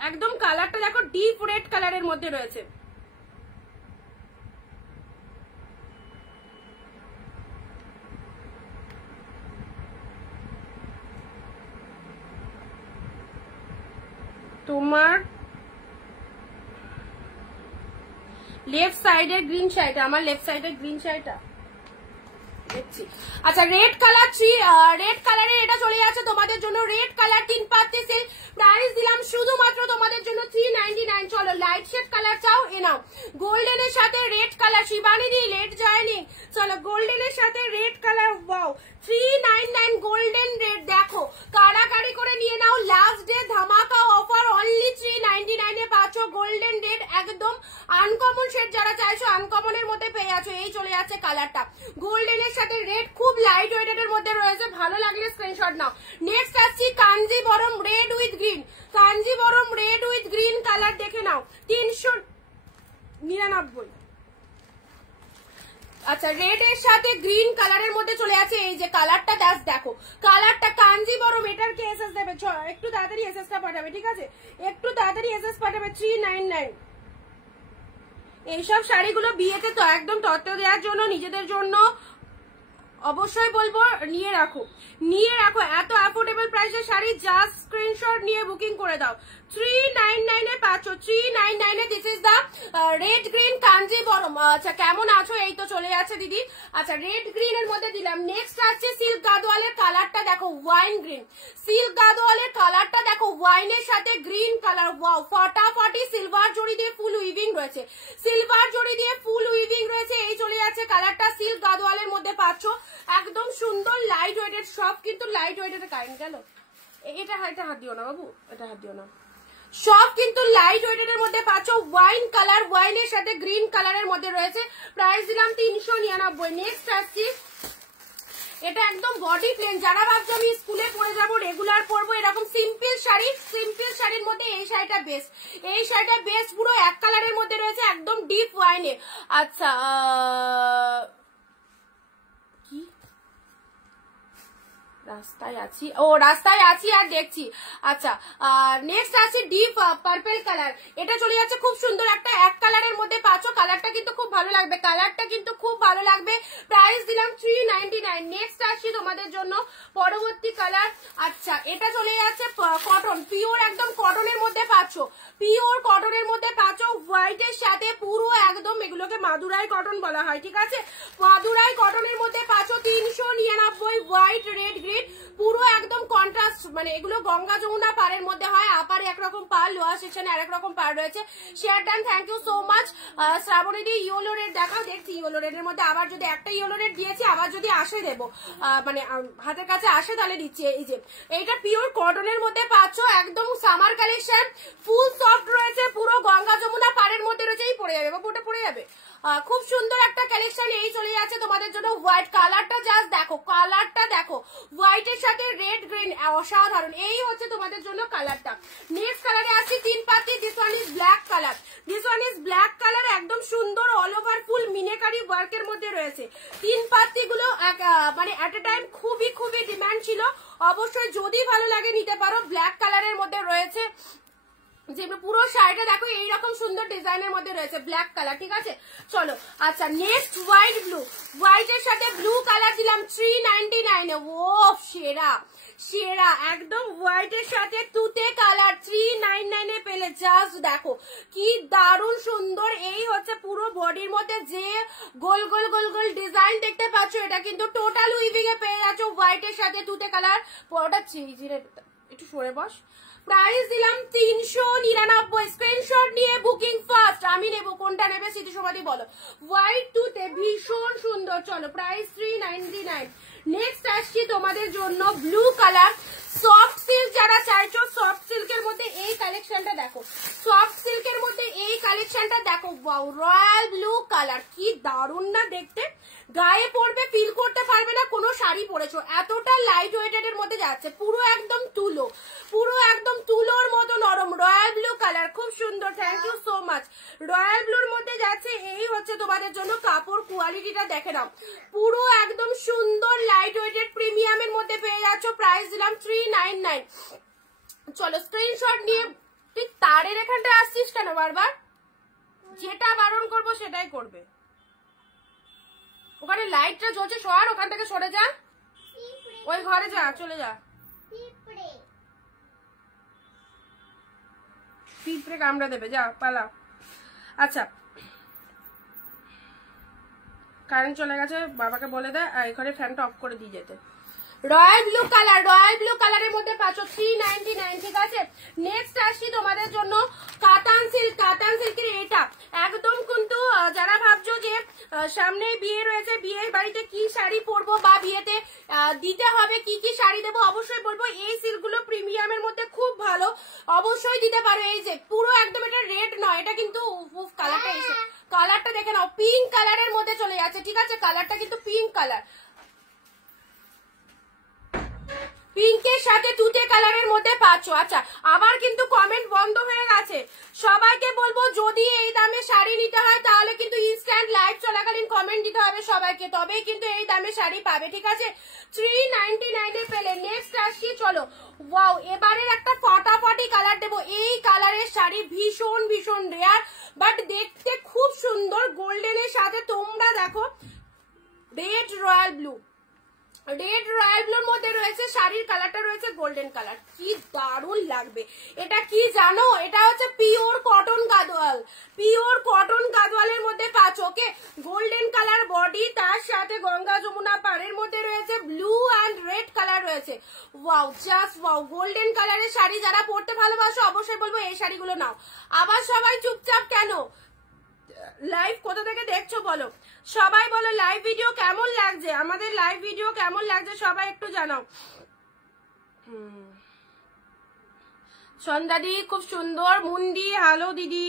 একদম কালারটা দেখো ডিপ রেড কালারের মধ্যে রয়েছে। তোমার লেফট সাইডের গ্রিন শাড়িটা, আমার লেফট সাইডের গ্রিন শাড়িটা দেখছি। আচ্ছা, রেড কালারের এটা চলে যাচ্ছে তোমাদের জন্য। রেড কালার 3 পাত্তি সিল্ক, প্রাইস দিলাম শুধুমাত্র তোমাদের জন্য 399। চলো, লাইট শেড কালার চাও, এ নাও। গোল্ডেনের সাথে রেড কালার, শিবানী দি লেট জয়নিং। চলো, গোল্ডেনের সাথে red colour, wow 399 golden red. দেখো, কারাকারি করে নিয়ে নাও, লাস্ট ডে ধামাকা অফার, অনলি 399 এ পাচ্ছ গোল্ডেন রেড। একদম আনকমন শেড, যারা চাইছো আনকমনের মধ্যে পেয়ে যাচ্ছ। এই চলে যাচ্ছে কালারটা গোল্ডেনের সাথে রেড, খুব লাইট ওয়েটের মধ্যে রয়েছে। ভালো লাগলে স্ক্রিনশট নাও। নেক্সট আসছি Kanjeevaram red with green, Kanjeevaram red with green colour, দেখে নাও 399। আচ্ছা, রেড এর সাথে গ্রিন কালারের মধ্যে চলে আছে। এই যে কালারটা দেখো, কালারটা কাঞ্জিবরম। এটার কে এসএস দেবে? একটু তাড়াতাড়ি এসএসটা পাঠাবে, ঠিক আছে? একটু তাড়াতাড়ি এসএস পাঠাবে। 399। এইসব শাড়িগুলো বিয়েতে তো একদম তত্ত্ব দেওয়ার জন্য, নিজেদের জন্য অবশ্যই বলবো নিয়ে রাখো। এত অ্যাফোর্ডেবল প্রাইসের শাড়ি, জাস্ট স্ক্রিনশট নিয়ে বুকিং করে দাও। 399 এ পাচ্ছ, 399 এ। This is the red green Kanjeevaram. আচ্ছা, কেমন আছো? এই তো চলে যাচ্ছে দিদি। আচ্ছা, রেড গ্রিন এর মধ্যে দিলাম। নেক্সট আসছে সিল্ক গাদোয়ালের কালারটা দেখো, ওয়াইন গ্রিন। সিল্ক গাদোয়ালের কালারটা দেখো, ওয়াইনের সাথে গ্রিন কালার, ওয়াও ফটাফটি। সিলভার জড়ি দিয়ে ফুল উইভিং রয়েছে, এই চলে যাচ্ছে কালারটা। সিল্ক গাদোয়ালের মধ্যে পাচ্ছ, একদম সুন্দর লাইট ওয়েটেড। সব কিন্তু লাইট ওয়েটেড। কারেন্ট গেল, এটা হাত দিও না বাবু, এটা হাত দিও না। সব কিন্তু লাইট ওয়েটের মধ্যে পাচ্ছ। ওয়াইন কালার, ওয়াইনের সাথে গ্রিন কালারের মধ্যে রয়েছে। প্রাইস দিলাম 399। নেক্সট আসছি, এটা একদম বডি প্লেন। যারা ভাবছো আমি স্কুলে পরে যাবো, রেগুলার পরবো, এরকম সিম্পল শাড়ির মধ্যে এই শাড়িটা বেস্ট। পুরো এক কালারের মধ্যে রয়েছে, একদম ডিপ ওয়াইনে। আচ্ছা, কি রাস্তায় আছি আর দেখছি। আচ্ছা, নেক্সট আছে ডিপ পার্পল কালার। এটা চলে যাচ্ছে খুব সুন্দর একটা এক কালারের মধ্যে পাচ্ছ। কালারটা কিন্তু খুব ভালো লাগবে, প্রাইস দিলাম 399। নেক্সট আসছি তোমাদের জন্য পরবর্তী কালার। আচ্ছা, এটা চলে যাচ্ছে কটন, পিওর একদম কটনের মধ্যে পাচ্ছ, হোয়াইটের সাথে পুরো একদম, এগুলোকে মাদুরাই কটন বলা হয়, ঠিক আছে? মাদুরাই কটনের মধ্যে পাচ্ছ 399। হোয়াইট রেড গ্রিন, পুরো একদম কন্ট্রাস্ট। মানে এগুলো গঙ্গা যমুনা পাড়ের মধ্যে হয়, আপারে একরকম পার, লোয়ার সেকশনে আরেক রকম পার রয়েছে। Share done, thank you so much. Shrabani দি ইয়েলো রেড দেখাও, দেখছি ইয়েলো রেডের মধ্যে আবার যদি একটা ইয়েলো রেড দিয়েছি, আবার যদি আসে দেবো, মানে হাতের কাছে আসে তাহলে দিচ্ছি। এই যে এইটা পিওর কটনের মধ্যে পাচ্ছ, একদম সামার কালেকশন, ফুল সফট রয়েছে, পুরো গঙ্গা যমুনা পাড়ের মধ্যে রয়েছে। এই পড়ে যাবে বাবু, ওটা পড়ে যাবে। খুব সুন্দর একটা কালেকশন। এই চলে যাচ্ছে তোমাদের জন্য হোয়াইট কালারটা, জাস্ট দেখো কালারটা দেখো, হোয়াইটের সাথে রেড গ্রিন, অসাধারণ। এই হচ্ছে তোমাদের জন্য কালারটা। নেক্সট কালারে আসছি 3 পাতি। This one is black colour, this one is black colour, একদম সুন্দর অল ওভার ফুল মিনেকারি ওয়ার্কের মধ্যে রয়েছে। 3 পাতি গুলো মানে এট এ টাইম খুবই খুবই ডিমান্ড ছিল, অবশ্যই যদি ভালো লাগে নিতে পারো। ব্ল্যাক কালারের মধ্যে রয়েছে, যে পুরো শাড়িটা দেখো এইরকম সুন্দর ডিজাইনের মধ্যে রয়েছে, ব্ল্যাক কালার, ঠিক আছে। চলো আচ্ছা নেক্সট হোয়াইট ব্লু, হোয়াইটের সাথে ব্লু কালার দিলাম 399 এ। ও সেরা সেরা, একদম হোয়াইটের সাথে তুতে কালার 399 এ পেলে, জাস্ট দেখো কি দারুণ সুন্দর। এই হচ্ছে পুরো বডির মধ্যে যে গোল গোল গোল গোল ডিজাইন দেখতে পাচ্ছ, এটা কিন্তু টোটাল উইভিং এ পেয়ে যাচ্ছ হোয়াইটের সাথে তুতে কালার। পুরোটা একটু সরে বস। প্রাইস দিলাম 399। স্ক্রিনশট নিয়ে বুকিং ফার্স্ট, আমি নেবো, কোনটা নেবে স্মৃতি সমাধি বলো। হোয়াইট টুতে ভীষণ সুন্দর। চলো প্রাইস 399। নেক্সট আসছি তোমাদের জন্য ব্লু কালার, সফট সিল্ক যারা চাইছো, সফট সিল্কের মধ্যে এই কালেকশনটা দেখো, সফট সিল্কের মধ্যে এই কালেকশনটা দেখো। ওয়াও, রয়্যাল ব্লু কালার, কি দারুণ না দেখতে, গায়ে পরবে ফিল করতে পারবে না কোনো শাড়ি পরেছো, এতটা লাইট ওয়েটেড এর মধ্যে যাচ্ছে, পুরো একদম তুলো, পুরো একদম তুলোর মতো নরম। রয়্যাল ব্লু কালার খুব সুন্দর, thank you so much. Royal ব্লুর মধ্যে যাচ্ছে, এই হচ্ছে তোমাদের জন্য কাপড় কোয়ালিটিটা দেখে নাও, পুরো একদম সুন্দর লাইট ওয়েটেড প্রিমিয়ামের মধ্যে পেয়ে যাচ্ছ। প্রাইস দিলাম 399। চলো স্ক্রিনশট নিয়ে, তুই তারের এখানটা আসছিস কেন বারবার? যেটা বারণ করবো সেটাই করবে। ওখানে লাইটটা জ্বলছে, সর ওখান থেকে সরে যা, ওই ঘরে যা, চলে যা। পিঁপড়ে কামড়া দেবে, যা পালা। আচ্ছা কারেন্ট চলে গেছে, বাবাকে বলে দেয় আর এখানে ফ্যানটা অফ করে দিয়ে যেতে। Royal blue colour, royal blue কালারের মধ্যে পাচ্ছ 399, ঠিক আছে। নেক্সট আসছি তোমাদের জন্য কাতান সিল্ক, কাতান সিল্কের এটা একদম কিন্তু যারা ভাবছো যে সামনে বিয়ে রয়েছে, বিয়ের বাড়িতে কি শাড়ি পরবো বা বিয়েতে দিতে হবে কি কি শাড়ি দেবো, অবশ্যই বলবো এই সিল্কগুলো প্রিমিয়ামের মধ্যে খুব ভালো, অবশ্যই দিতে পারো। এই যে পুরো একদম এটা রেড নয়, এটা কিন্তু কালারটা এসে, কালারটা দেখে নাও, পিঙ্ক কালারের মধ্যে চলে যাচ্ছে, ঠিক আছে। কালারটা কিন্তু পিঙ্ক কালার, পিঙ্কের সাথে তুতে কালারের মধ্যে পাচ্ছ। আচ্ছা আবার কিন্তু কমেন্ট বন্ধ হয়ে গেছে, সবাইকে বলবো যদি এই দামে শাড়ি নিতে হয় তাহলে কিন্তু ইনস্ট্যান্ট লাইভ চলাকালীন কমেন্ট দিতে হবে সবাইকে, তবেই কিন্তু এই দামে শাড়ি পাবে, ঠিক আছে। 399 এ পেলে। নেক্সট আসছি, চলো ওয়াও, এবারের একটা ফটাফটি কালার দেবো। এই কালারের শাড়ি ভীষণ ভীষণ রেয়ার, বাট দেখতে খুব সুন্দর, গোল্ডেনের সাথে তোমরা দেখো red royal blue, red royal ব্লুর মধ্যে রয়েছে, শাড়ির কালারটা রয়েছে গোল্ডেন কালার, কি দারুণ লাগবে। এটা কি জানো, এটা হচ্ছে pure cotton Gadwal, pure cotton গাদোয়ালের মধ্যে পাচ্ছ, ওকে। গোল্ডেন কালার বডি, তার সাথে গঙ্গা যমুনা পাড়ের মধ্যে রয়েছে ব্লু অ্যান্ড রেড কালার রয়েছে। ওয়াও, জাস্ট ওয়াও, গোল্ডেন কালারের শাড়ি যারা পরতে ভালোবাসো অবশ্যই বলবো এই শাড়িগুলো নাও। আবার সবাই চুপচাপ কেন, লাইভ কোথা থেকে দেখছো বলো, সবাই বলো লাইভ ভিডিও কেমন লাগছে, আমাদের লাইভ ভিডিও কেমন লাগছে সবাই একটু জানাও। সন্ধ্যাদি খুব সুন্দর, মুন্ডি হ্যালো দিদি।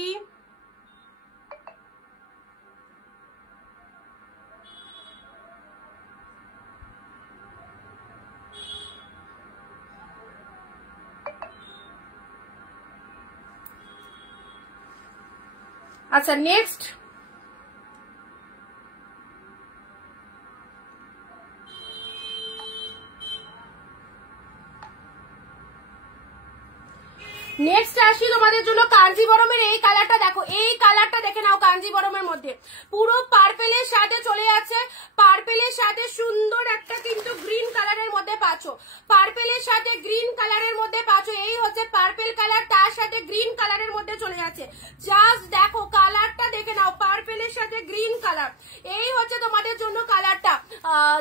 আচ্ছা নেক্সট নেক্সট আসি তোমাদের জন্য কাঞ্জিবরমের এই কালারটা দেখো, এই কালারটা দেখে নাও, কাঞ্জিবরমের মধ্যে পুরো পার্পেলের সাথে চলে যাচ্ছে, পার্পেলের সাথে সুন্দর একটা কিন্তু গ্রিন কালারের মধ্যে পাচ্ছ, পার্পেলের সাথে গ্রিন কালারের মধ্যে পাচ্ছ। এই হচ্ছে পার্পেল কালার, তার সাথে গ্রিন কালারের মধ্যে চলে যাচ্ছে, জাস্ট দেখো কালারটা দেখে নাও, পার্পেলের সাথে গ্রিন কালার। এই হচ্ছে তোমাদের জন্য কালারটা।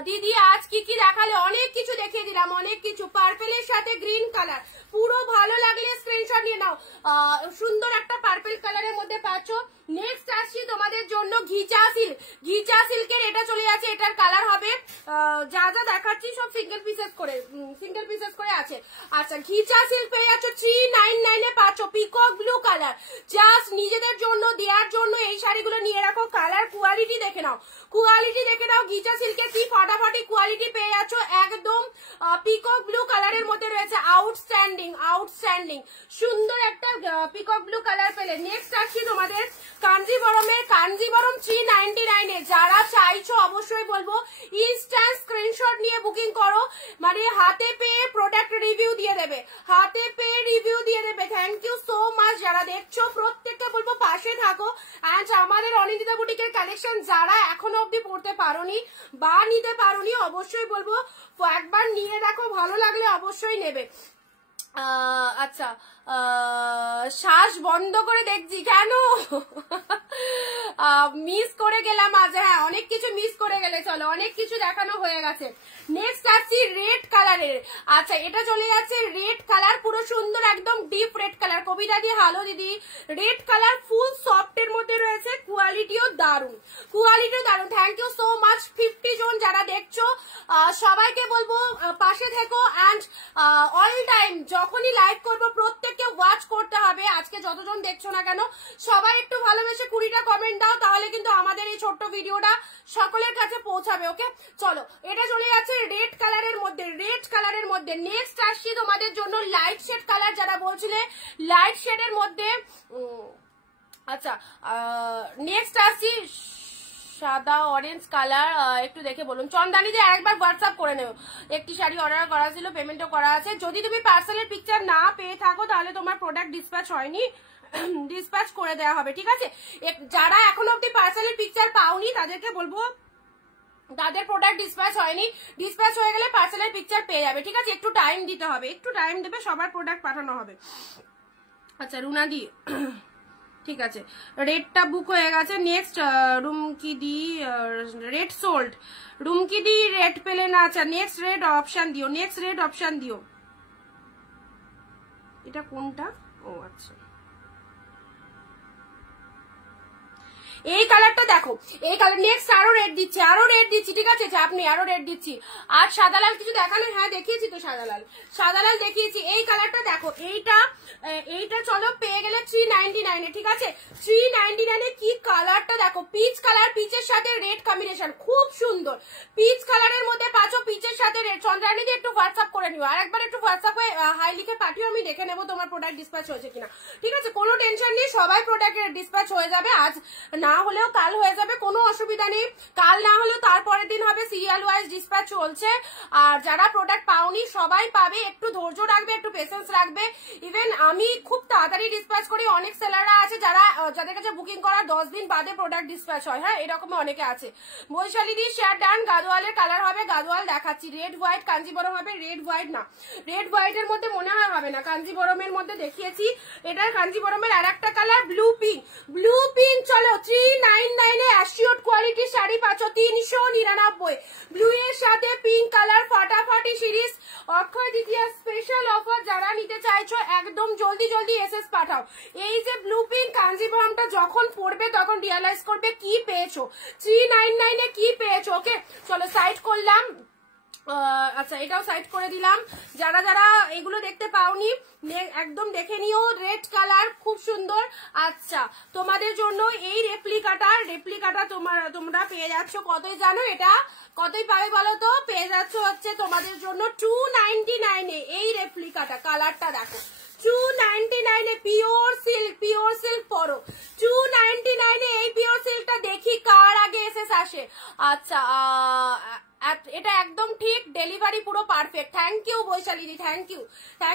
দিদি আজ কি কি দেখালে, অনেক কিছু দেখিয়ে দিলাম, অনেক কিছু। পার্পেলের সাথে গ্রিন কালার, পুরো ভালো লাগলে স্ক্রিনশট নিয়ে নাও, সুন্দর একটা পার্পল কালারের মধ্যে পাচ্ছ। নেক্সট আসছি তোমাদের জন্য ঘিচা সিল্ক, ঘিচা সিল্কের এটা চলে যাচ্ছে, এটার কালার হবে যা যা দেখাচ্ছি সব সিঙ্গেল পিসেস করে আছে। আচ্ছা ঘিচা সিল্ক পেয়ে যাচ্ছ 399 এ পাচ্ছ, পিকক ব্লু কালার, জাস্ট নিজেদের জন্য দেওয়ার জন্য এই শাড়িগুলো নিয়ে রাখো। কালার কোয়ালিটি দেখে নাও, ঘিচা সিল্কের কি ফাটাফাটি কোয়ালিটি পেয়ে যাচ্ছ, একদম পিকক ব্লু কালারের মধ্যে রয়েছে, আউটস্ট্যান্ডিং সুন্দর একটা পিকক ব্লু কালার পেলে। নেক্সট আসছি তোমাদের কাঞ্জিবরম 399 এ। যারা চাইছো অবশ্যই বলবো ইনস্ট্যান্ট স্ক্রিনশট নিয়ে বুকিং করো, মানে হাতে পেয়ে প্রোডাক্ট রিভিউ দিয়ে দেবে, থ্যাংক ইউ সো মাচ। যারা দেখছো প্রত্যেককে বলবো পাশে থাকো। অ্যান্ড আমাদের অনিন্দিতা বুটিকের কালেকশন যারা এখনো অব্দি পড়তে পারোনি বা নিতে পারোনি, অবশ্যই বলবো একবার নিয়ে দেখো, ভালো লাগলে অবশ্যই নেবে। আচ্ছা শ্বাস বন্ধ করে দেখছি কেন, মিস করে গেলাম আজ। হ্যাঁ অনেক কিছু মিস করে গেলে, চলো অনেক কিছু দেখানো হয়ে গেছে। নেক্সট আসছি রেড কালারের। আচ্ছা এটা চলে যাচ্ছে রেড কালার, পুরো সুন্দর একদম ডিপ রেড কালার। কবিতা দিয়ে হালো দিদি, রেড কালার ফুল সফট এর মধ্যে রয়েছে, কোয়ালিটিও দারুন। Thank you so much. 50 জন যারা দেখছো সবাইকে বলবো পাশে থেকো। অ্যান্ড অল টাইম যখনই লাইভ করবো প্রত্যেককে ওয়াচ করতে হবে। আজকে যতজন দেখছো না কেন সবাই একটু ভালোবেসে 20টা কমেন্ট দাও, তাহলে কিন্তু আমাদের এই ছোট্ট ভিডিওটা সকলের কাছে পৌঁছাবে। ওকে চলো, এটা চলে যাচ্ছে রেড কালারের মধ্যে। নেক্সট আসছি তোমাদের জন্য লাইট শেড কালার, যারা বলছিলে লাইট শেডের মধ্যে। আচ্ছা নেক্সট আসছি সাদা অরেঞ্জ কালার, একটু দেখে বলুন। চন্দানি যে একবার হোয়াটসঅ্যাপ করে নেব, একটি শাড়ি অর্ডার করা ছিল, পেমেন্টও করা আছে। যদি তুমি পার্সেলের পিকচার না পেয়ে থাকো তাহলে তোমার প্রোডাক্ট ডিসপ্যাচ হয়নি, ডিসপ্যাচ করে দেওয়া হবে, ঠিক আছে। যারা এখনো অব্দি পার্সেলের পিকচার পাওনি তাদেরকে বলবো তাদের প্রোডাক্ট ডিসপ্যাচ হয়নি, ডিসপ্যাচ হয়ে গেলে পার্সেলের পিকচার পেয়ে যাবে, ঠিক আছে। একটু টাইম দিতে হবে, একটু টাইম দেবে, সবার প্রোডাক্ট পাঠানো হবে। আচ্ছা রুনাদি ঠিক আছে, রেডটা বুক হয়ে গেছে। নেক্সট রুমকিদি রেড সোল্ড, রুমকিদি রেড পেলে না। আচ্ছা নেক্সট রেড অপশন দিও, এটা কোনটা? ও আচ্ছা এই কালারটা দেখো, এই কালার। নেক্সট আরো রেড দিচ্ছি, ঠিক আছে আপনি আরো রেড দিচ্ছি। আর সাদা লাল কিছু দেখালেন? হ্যাঁ দেখিয়েছি তো, সাদা লাল দেখিয়েছি। এই কালারটা দেখো, এইটা চলো পেয়ে গেলে 399 এ, ঠিক আছে। 399 এ কি কালারটা দেখো, পিচ কালার, পিচের সাথে রেড কম্বিনেশন, খুব সুন্দর। পিচ কালারের মধ্যে পাচ্ছ, পিচের সাথে রেড। চন্দ্রানী দিয়ে একটু হোয়াটসঅ্যাপ করে নিও, আর একবার একটু হোয়াটসঅ্যাপে হাই লিখে পাঠিও, আমি দেখে নেবো তোমার প্রোডাক্ট ডিসপ্যাচ হয়েছে কিনা, ঠিক আছে। কোনো টেনশন নেই, সবাই প্রোডাক্ট ডিসপ্যাচ হয়ে যাবে, আজ না হলেও কাল হয়ে যাবে, কোনো অসুবিধা নেই। কাল না হলেও তারপরের দিন হবে, সিরিয়াল ওয়াইজ ডিসপ্যাচ চলছে। আর যারা প্রোডাক্ট পাওনি সবাই পাবে, একটু ধৈর্য রাখবে, একটু পেশেন্স রাখবে। ইভেন আমি খুব তাড়াতাড়ি ডিসপ্যাচ করি, অনেক সেলাররা আছে যাদের কাছে বুকিং করার 10 দিন বাদে প্রোডাক্ট ডিসপ্যাচ হয়। হ্যাঁ এরকম অনেকে আছে। বৈশালীদি শেয়ার ডান। গাদোয়ালের কালার হবে, গাদোয়াল দেখাচ্ছি। রেড হোয়াইট, কাঞ্জিবরম হবে। রেড হোয়াইট না, রেড হোয়াইটের মধ্যে মনে হয় হবে না, কাঞ্জিবরমের মধ্যে দেখিয়েছি। এটার কাঞ্জিবরমের আর একটা কালার ব্লু পিঙ্ক। চলো 399 এ অ্যাসিওর কোয়ালিটি শাড়ি পাচ্ছ 399। ব্লু এর সাথে পিঙ্ক কালার, ফাটাফাটি series, Akshaya Tritiya special offer. যারা নিতে চাইছো একদম জলদি এসএস পাঠাও। এই যে ব্লু পিঙ্ক কাঞ্জিবরমটা যখন পড়বে তখন রিয়ালাইজ করবে কি পেয়েছো, 399 এ কি পেয়েছো। ওকে চলো সাইড করলাম। আচ্ছা এটাও সাইড করে দিলাম। যারা এগুলো দেখতে পাওনি একদম দেখে নিও, রেড কালার খুব সুন্দর। আচ্ছা তোমাদের জন্য এই রেপ্লিকাটা তোমরা পেয়ে যাচ্ছ কতই জানো, এটা কতই পাবে বলো তো? পেয়ে যাচ্ছ হচ্ছে তোমাদের জন্য 299 এ। এই রেপ্লিকাটা কালারটা দেখো, 299 এ পিওর সিল্ক পরো। 299 এ এই পিওর সিল্কটা দেখি কার আগে এসএস আসে। আচ্ছা এটা একদম ঠিক, ডেলিভারি পুরো পারফেক্ট। থ্যাংক ইউ বৈশালীদি, থ্যাংক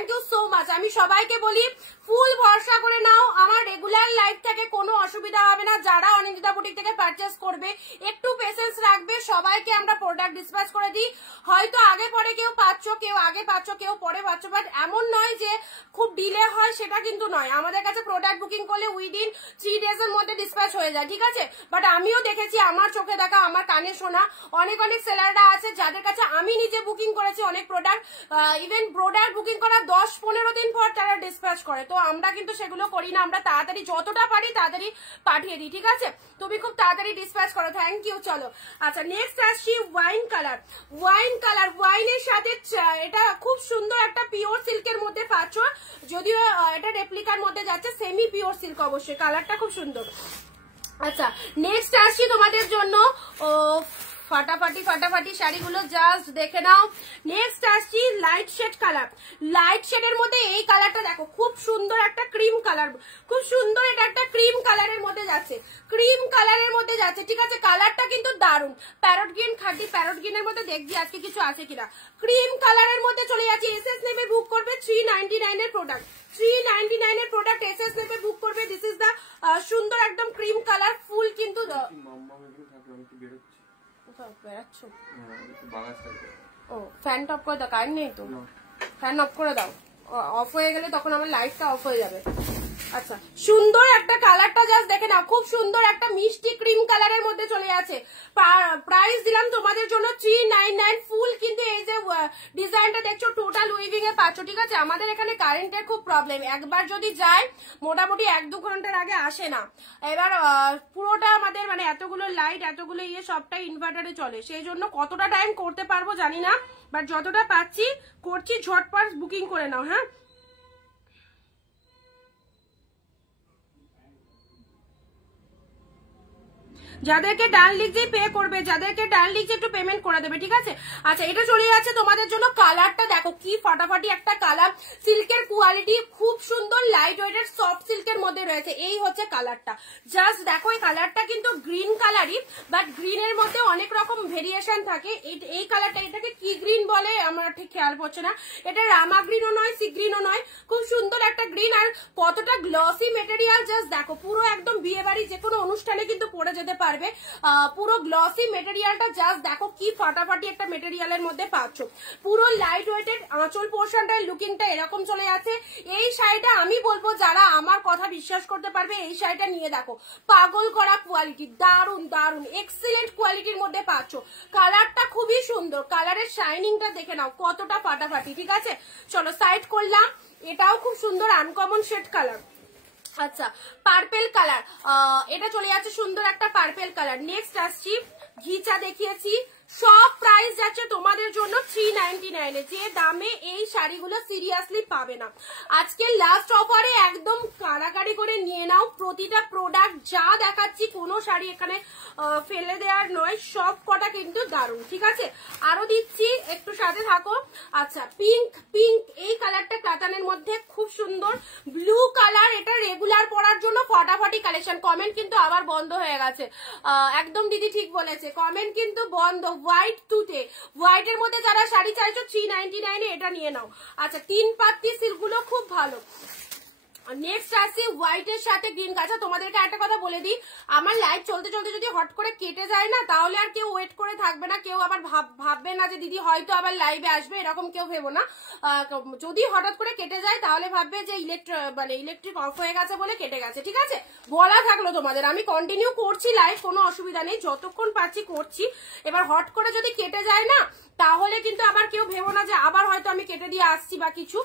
ইউ সো মাচ। আমি সবাইকে বলি ফুল ভরসা করে নাও, আমার রেগুলার লাইফ থেকে কোনো অসুবিধা হবে না। যারা অনিন্দিতা বুটিক থেকে পারচেস করবে একটু পেশেন্স রাখবে, সবাইকে আমরা প্রোডাক্ট ডিসপ্যাচ করে দিই। হয়তো আগে পরে কেউ পাচ্ছ, কেউ আগে পাচ্ছ, কেউ পরে পাচ্ছ, বাট এমন নয় যে খুব ডিলে হয়, সেটা কিন্তু নয়। আমাদের কাছে প্রোডাক্ট বুকিং করলে উইদিন 3 days এর মধ্যে ডিসপ্যাচ হয়ে যায়, ঠিক আছে। বাট আমিও দেখেছি, আমার চোখে দেখা, আমার কানে শোনা, অনেক সেলাররা যারা আছে, যাদের কাছে আমি নিজে বুকিং করেছি অনেক প্রোডাক্ট, ইভেন প্রোডাক্ট বুকিং করার 10-15 দিন পর তারা ডিসপ্যাচ করে, তো আমরা কিন্তু সেগুলো করি না, আমরা তাড়াতাড়ি যতটা পারি তাড়াতাড়ি পাঠিয়ে দিই, ঠিক আছে? তুমি খুব তাড়াতাড়ি ডিসপ্যাচ করো, থ্যাংক ইউ। চলো আচ্ছা নেক্সট আসছি ওয়াইন কালার। ওয়াইন কালার, ওয়াইনের সাথে এটা খুব সুন্দর একটা পিওর সিল্কের মধ্যে পাচ্ছ, যদিও এটা রেপ্লিকার মধ্যে যাচ্ছে, সেমি পিওর সিল্ক অবশ্যই, কালারটা খুব সুন্দর। আচ্ছা নেক্সট আসছি তোমাদের জন্য ফাটাফাটি ফাটাফাটি শাড়িগুলো, জাস্ট দেখে নাও। নেক্সট আসছি লাইট শেড কালার। লাইট শেডের মধ্যে এই কালারটা দেখো, খুব সুন্দর একটা ক্রিম কালার, খুব সুন্দর, এটা একটা ক্রিম কালারের মধ্যে যাচ্ছে, ক্রিম কালারের মধ্যে যাচ্ছে, ঠিক আছে? কালারটা কিন্তু দারুণ, প্যারট গ্রিন, খাঁটি প্যারট গ্রিনের মধ্যে দেখবি আজকে কিছু আছে কিনা। ক্রিম কালারের মধ্যে চলে যাচ্ছে, এসএস নেবে বুক করবে, 399 এর প্রোডাক্ট, 399 এর প্রোডাক্ট এসএস নেবে বুক করবে। দিস ইজ দা সুন্দর একদম ক্রিম কালার, ফুল কিন্তু ও ফ্যান অফ করে দাও, কারেন্ট নেই তো, ফ্যান অফ করে দাও, অফ হয়ে গেলে তখন আমার লাইটটা অফ হয়ে যাবে। আচ্ছা সুন্দর একটা কালারটা জাস্ট দেখে নাও, খুব সুন্দর একটা মিষ্টি ক্রিম কালারের মধ্যে চলে যাচ্ছে। প্রাইস দিলাম তোমাদের জন্য 399, ফুল কিন্তু এই যে ডিজাইনটা দেখছো টোটাল উইভিং এ পাচ্ছ, ঠিক আছে? আমাদের এখানে কারেন্টের খুব প্রবলেম, একবার যদি যায় মোটামুটি 1-2 ঘন্টার আগে আসে না। এবার পুরোটা আমাদের মানে এতগুলো লাইট, এতগুলো ইয়ে সবটাই ইনভার্টারে চলে, সেই জন্য কতটা টাইম করতে পারবো জানি না, বাট যতটা পাচ্ছি করছি। ঝটপট বুকিং করে নাও, হ্যাঁ? যাদেরকে ডান লিখে পে করবে, যাদেরকে ডান লিখে একটু পেমেন্ট করে দেবে, ঠিক আছে? আচ্ছা এটা চলে যাচ্ছে তোমাদের জন্য, কালারটা দেখো কি ফাটাফাটি একটা কালার, সিল্কের কোয়ালিটি খুব সুন্দর, লাইট ওয়েটের সফট সিল্কের মধ্যে রয়েছে, এই হচ্ছে কালারটা। জাস্ট দেখো এই কালারটা কিন্তু গ্রিন কালারই, বাট গ্রিনের মধ্যে অনেক রকম ভেরিয়েশন থাকে। এই কালারটা, এটাকে কি গ্রিন বলে আমার ঠিক খেয়াল পড়ছে না, এটা রামা গ্রিনও নয়, সি গ্রিনও নয়, খুব সুন্দর একটা গ্রিন, আর কতটা গ্লসি মেটেরিয়াল জাস্ট দেখো, পুরো একদম বিয়ে বাড়ি যে কোনো অনুষ্ঠানে কিন্তু পরে যেতে পারবে, পুরো গ্লসি মেটেরিয়ালটা জাস্ট দেখো কি ফাটাফাটি একটা মেটেরিয়ালের মধ্যে পাচ্ছ, পুরো লাইট ওয়েটেড, আঁচল পোর্শনটার লুকিংটা এরকম চলে যাচ্ছে। এই শাড়িটা আমি বলবো যারা আমার কথা বিশ্বাস করতে পারবে এই শাড়িটা নিয়ে দেখো, পাগল করা কোয়ালিটি, দারুন দারুন এক্সিলেন্ট কোয়ালিটির মধ্যে পাচ্ছ। কালারটা খুবই সুন্দর, কালারের শাইনিংটা দেখে নাও কতটা ফাটাফাটি, ঠিক আছে? চলো সাইড করলাম, এটাও খুব সুন্দর আনকমন শেড কালার। আচ্ছা পার্পেল কালার, এটা চলে যাচ্ছে সুন্দর একটা পার্পেল কালার। নেক্সট আসছি ঘিচা দেখিয়েছি, সব প্রাইস যাচ্ছে তোমাদের জন্য 399 এ, যে দামে এই শাড়িগুলো সিরিয়াসলি পাবে না। আজকে লাস্ট অফারে একদম কাড়াকাড়ি করে নিয়ে নাও, প্রতিটা প্রোডাক্ট যা দেখাচ্ছি কোনো শাড়ি এখানে ফেলে দেওয়ার নয়, সব কটা কিন্তু দারুণ, ঠিক আছে? আরো দিচ্ছি, একটু সাথে থাকো। আচ্ছা পিঙ্ক, পিঙ্ক এই কালারটা কাতানের মধ্যে খুব সুন্দর, ব্লু কালার, এটা রেগুলার পরার জন্য ফাটাফাটি কালেকশন। কমেন্ট কিন্তু আবার বন্ধ হয়ে গেছে, একদম দিদি ঠিক বলেছে, কমেন্ট কিন্তু বন্ধ। হোয়াইট তুতে, হোয়াইটের মধ্যে যারা শাড়ি চাইছো 399 এ এটা নিয়ে নাও। আচ্ছা 3 পাত্তি সিল্কগুলো খুব ভালো। নেক্সট আসছি হোয়াইটের সাথে গ্রিন। আচ্ছা তোমাদেরকে একটা কথা বলে দিই, আমার লাইভ চলতে চলতে যদি হট করে কেটে যায় না, তাহলে আর কেউ ওয়েট করে থাকবে না, কেউ আবার ভাববে না যে দিদি হয়তো আবার লাইভে আসবে, এরকম কেউ ভেবো না। যদি হঠাৎ করে কেটে যায় তাহলে ভাববে যে ইলেকট্রিক অফ হয়ে গেছে বলে কেটে গেছে, ঠিক আছে? বলা থাকলো তোমাদের, আমি কন্টিনিউ করছি লাইভ, কোনো অসুবিধা নেই, যতক্ষণ পাচ্ছি করছি। এবার হট করে যদি কেটে যায় না, তাহলে কিন্তু আবার কেউ ভেবো না যে আবার হয়তো আমি কেটে দিয়ে আসছি বা কিছু,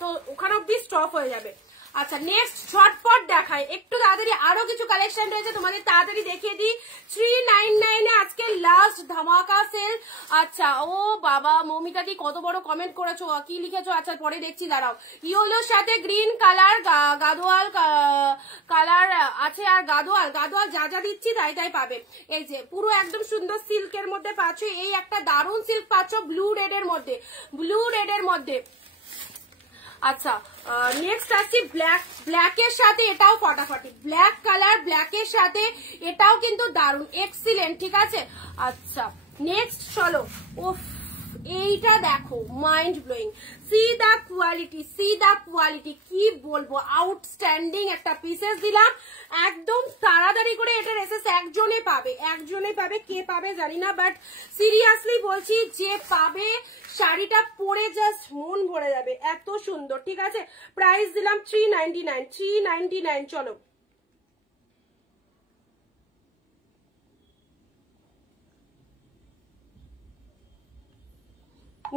তো ওখানে অব্দি স্টপ হয়ে যাবে। আচ্ছা নেক্সট ঝটপট দেখায়, একটু তাড়াতাড়ি, আরো কিছু কালেকশন রয়েছে তোমাদের তাড়াতাড়ি দেখিয়ে দিই। 399 এ আজকে লাস্ট ধামাকা সেল। আচ্ছা ও বাবা মৌমিতাদি কত বড় কমেন্ট করেছো, কি লিখেছো? আচ্ছা পরে দেখছি, দাঁড়াও। ইয়েলোর সাথে গ্রিন কালার, গাদোয়াল কালার আছে, আর গাদোয়াল যা যা দিচ্ছি তাই তাই পাবে। এই যে পুরো একদম সুন্দর সিল্কের মধ্যে পাচ্ছ, এই একটা দারুণ সিল্ক পাচ্ছ ব্লু রেডের মধ্যে, ব্লু রেডের মধ্যে। আচ্ছা নেক্সট আসছি ব্ল্যাকের সাথে, এটাও ফাটাফাটি ব্ল্যাক কালার, ব্ল্যাকের সাথে এটাও কিন্তু দারুণ এক্সিলেন্ট, ঠিক আছে? আচ্ছা নেক্সট চলো, ওফ এইটা দেখো মাইন্ড ব্লোয়িং, সি দা কোয়ালিটি, কি বলবো, আউটস্ট্যান্ডিং একটা পিসেস দিলাম একদম তাড়াতাড়ি করে। এটার এসএস একজনে পাবে, কে পাবে জানি না, বাট সিরিয়াসলি বলছি যে পাবে শাড়িটা পরে জাস্ট মন ভরে যাবে, এত সুন্দর, ঠিক আছে? প্রাইস দিলাম 399। চলো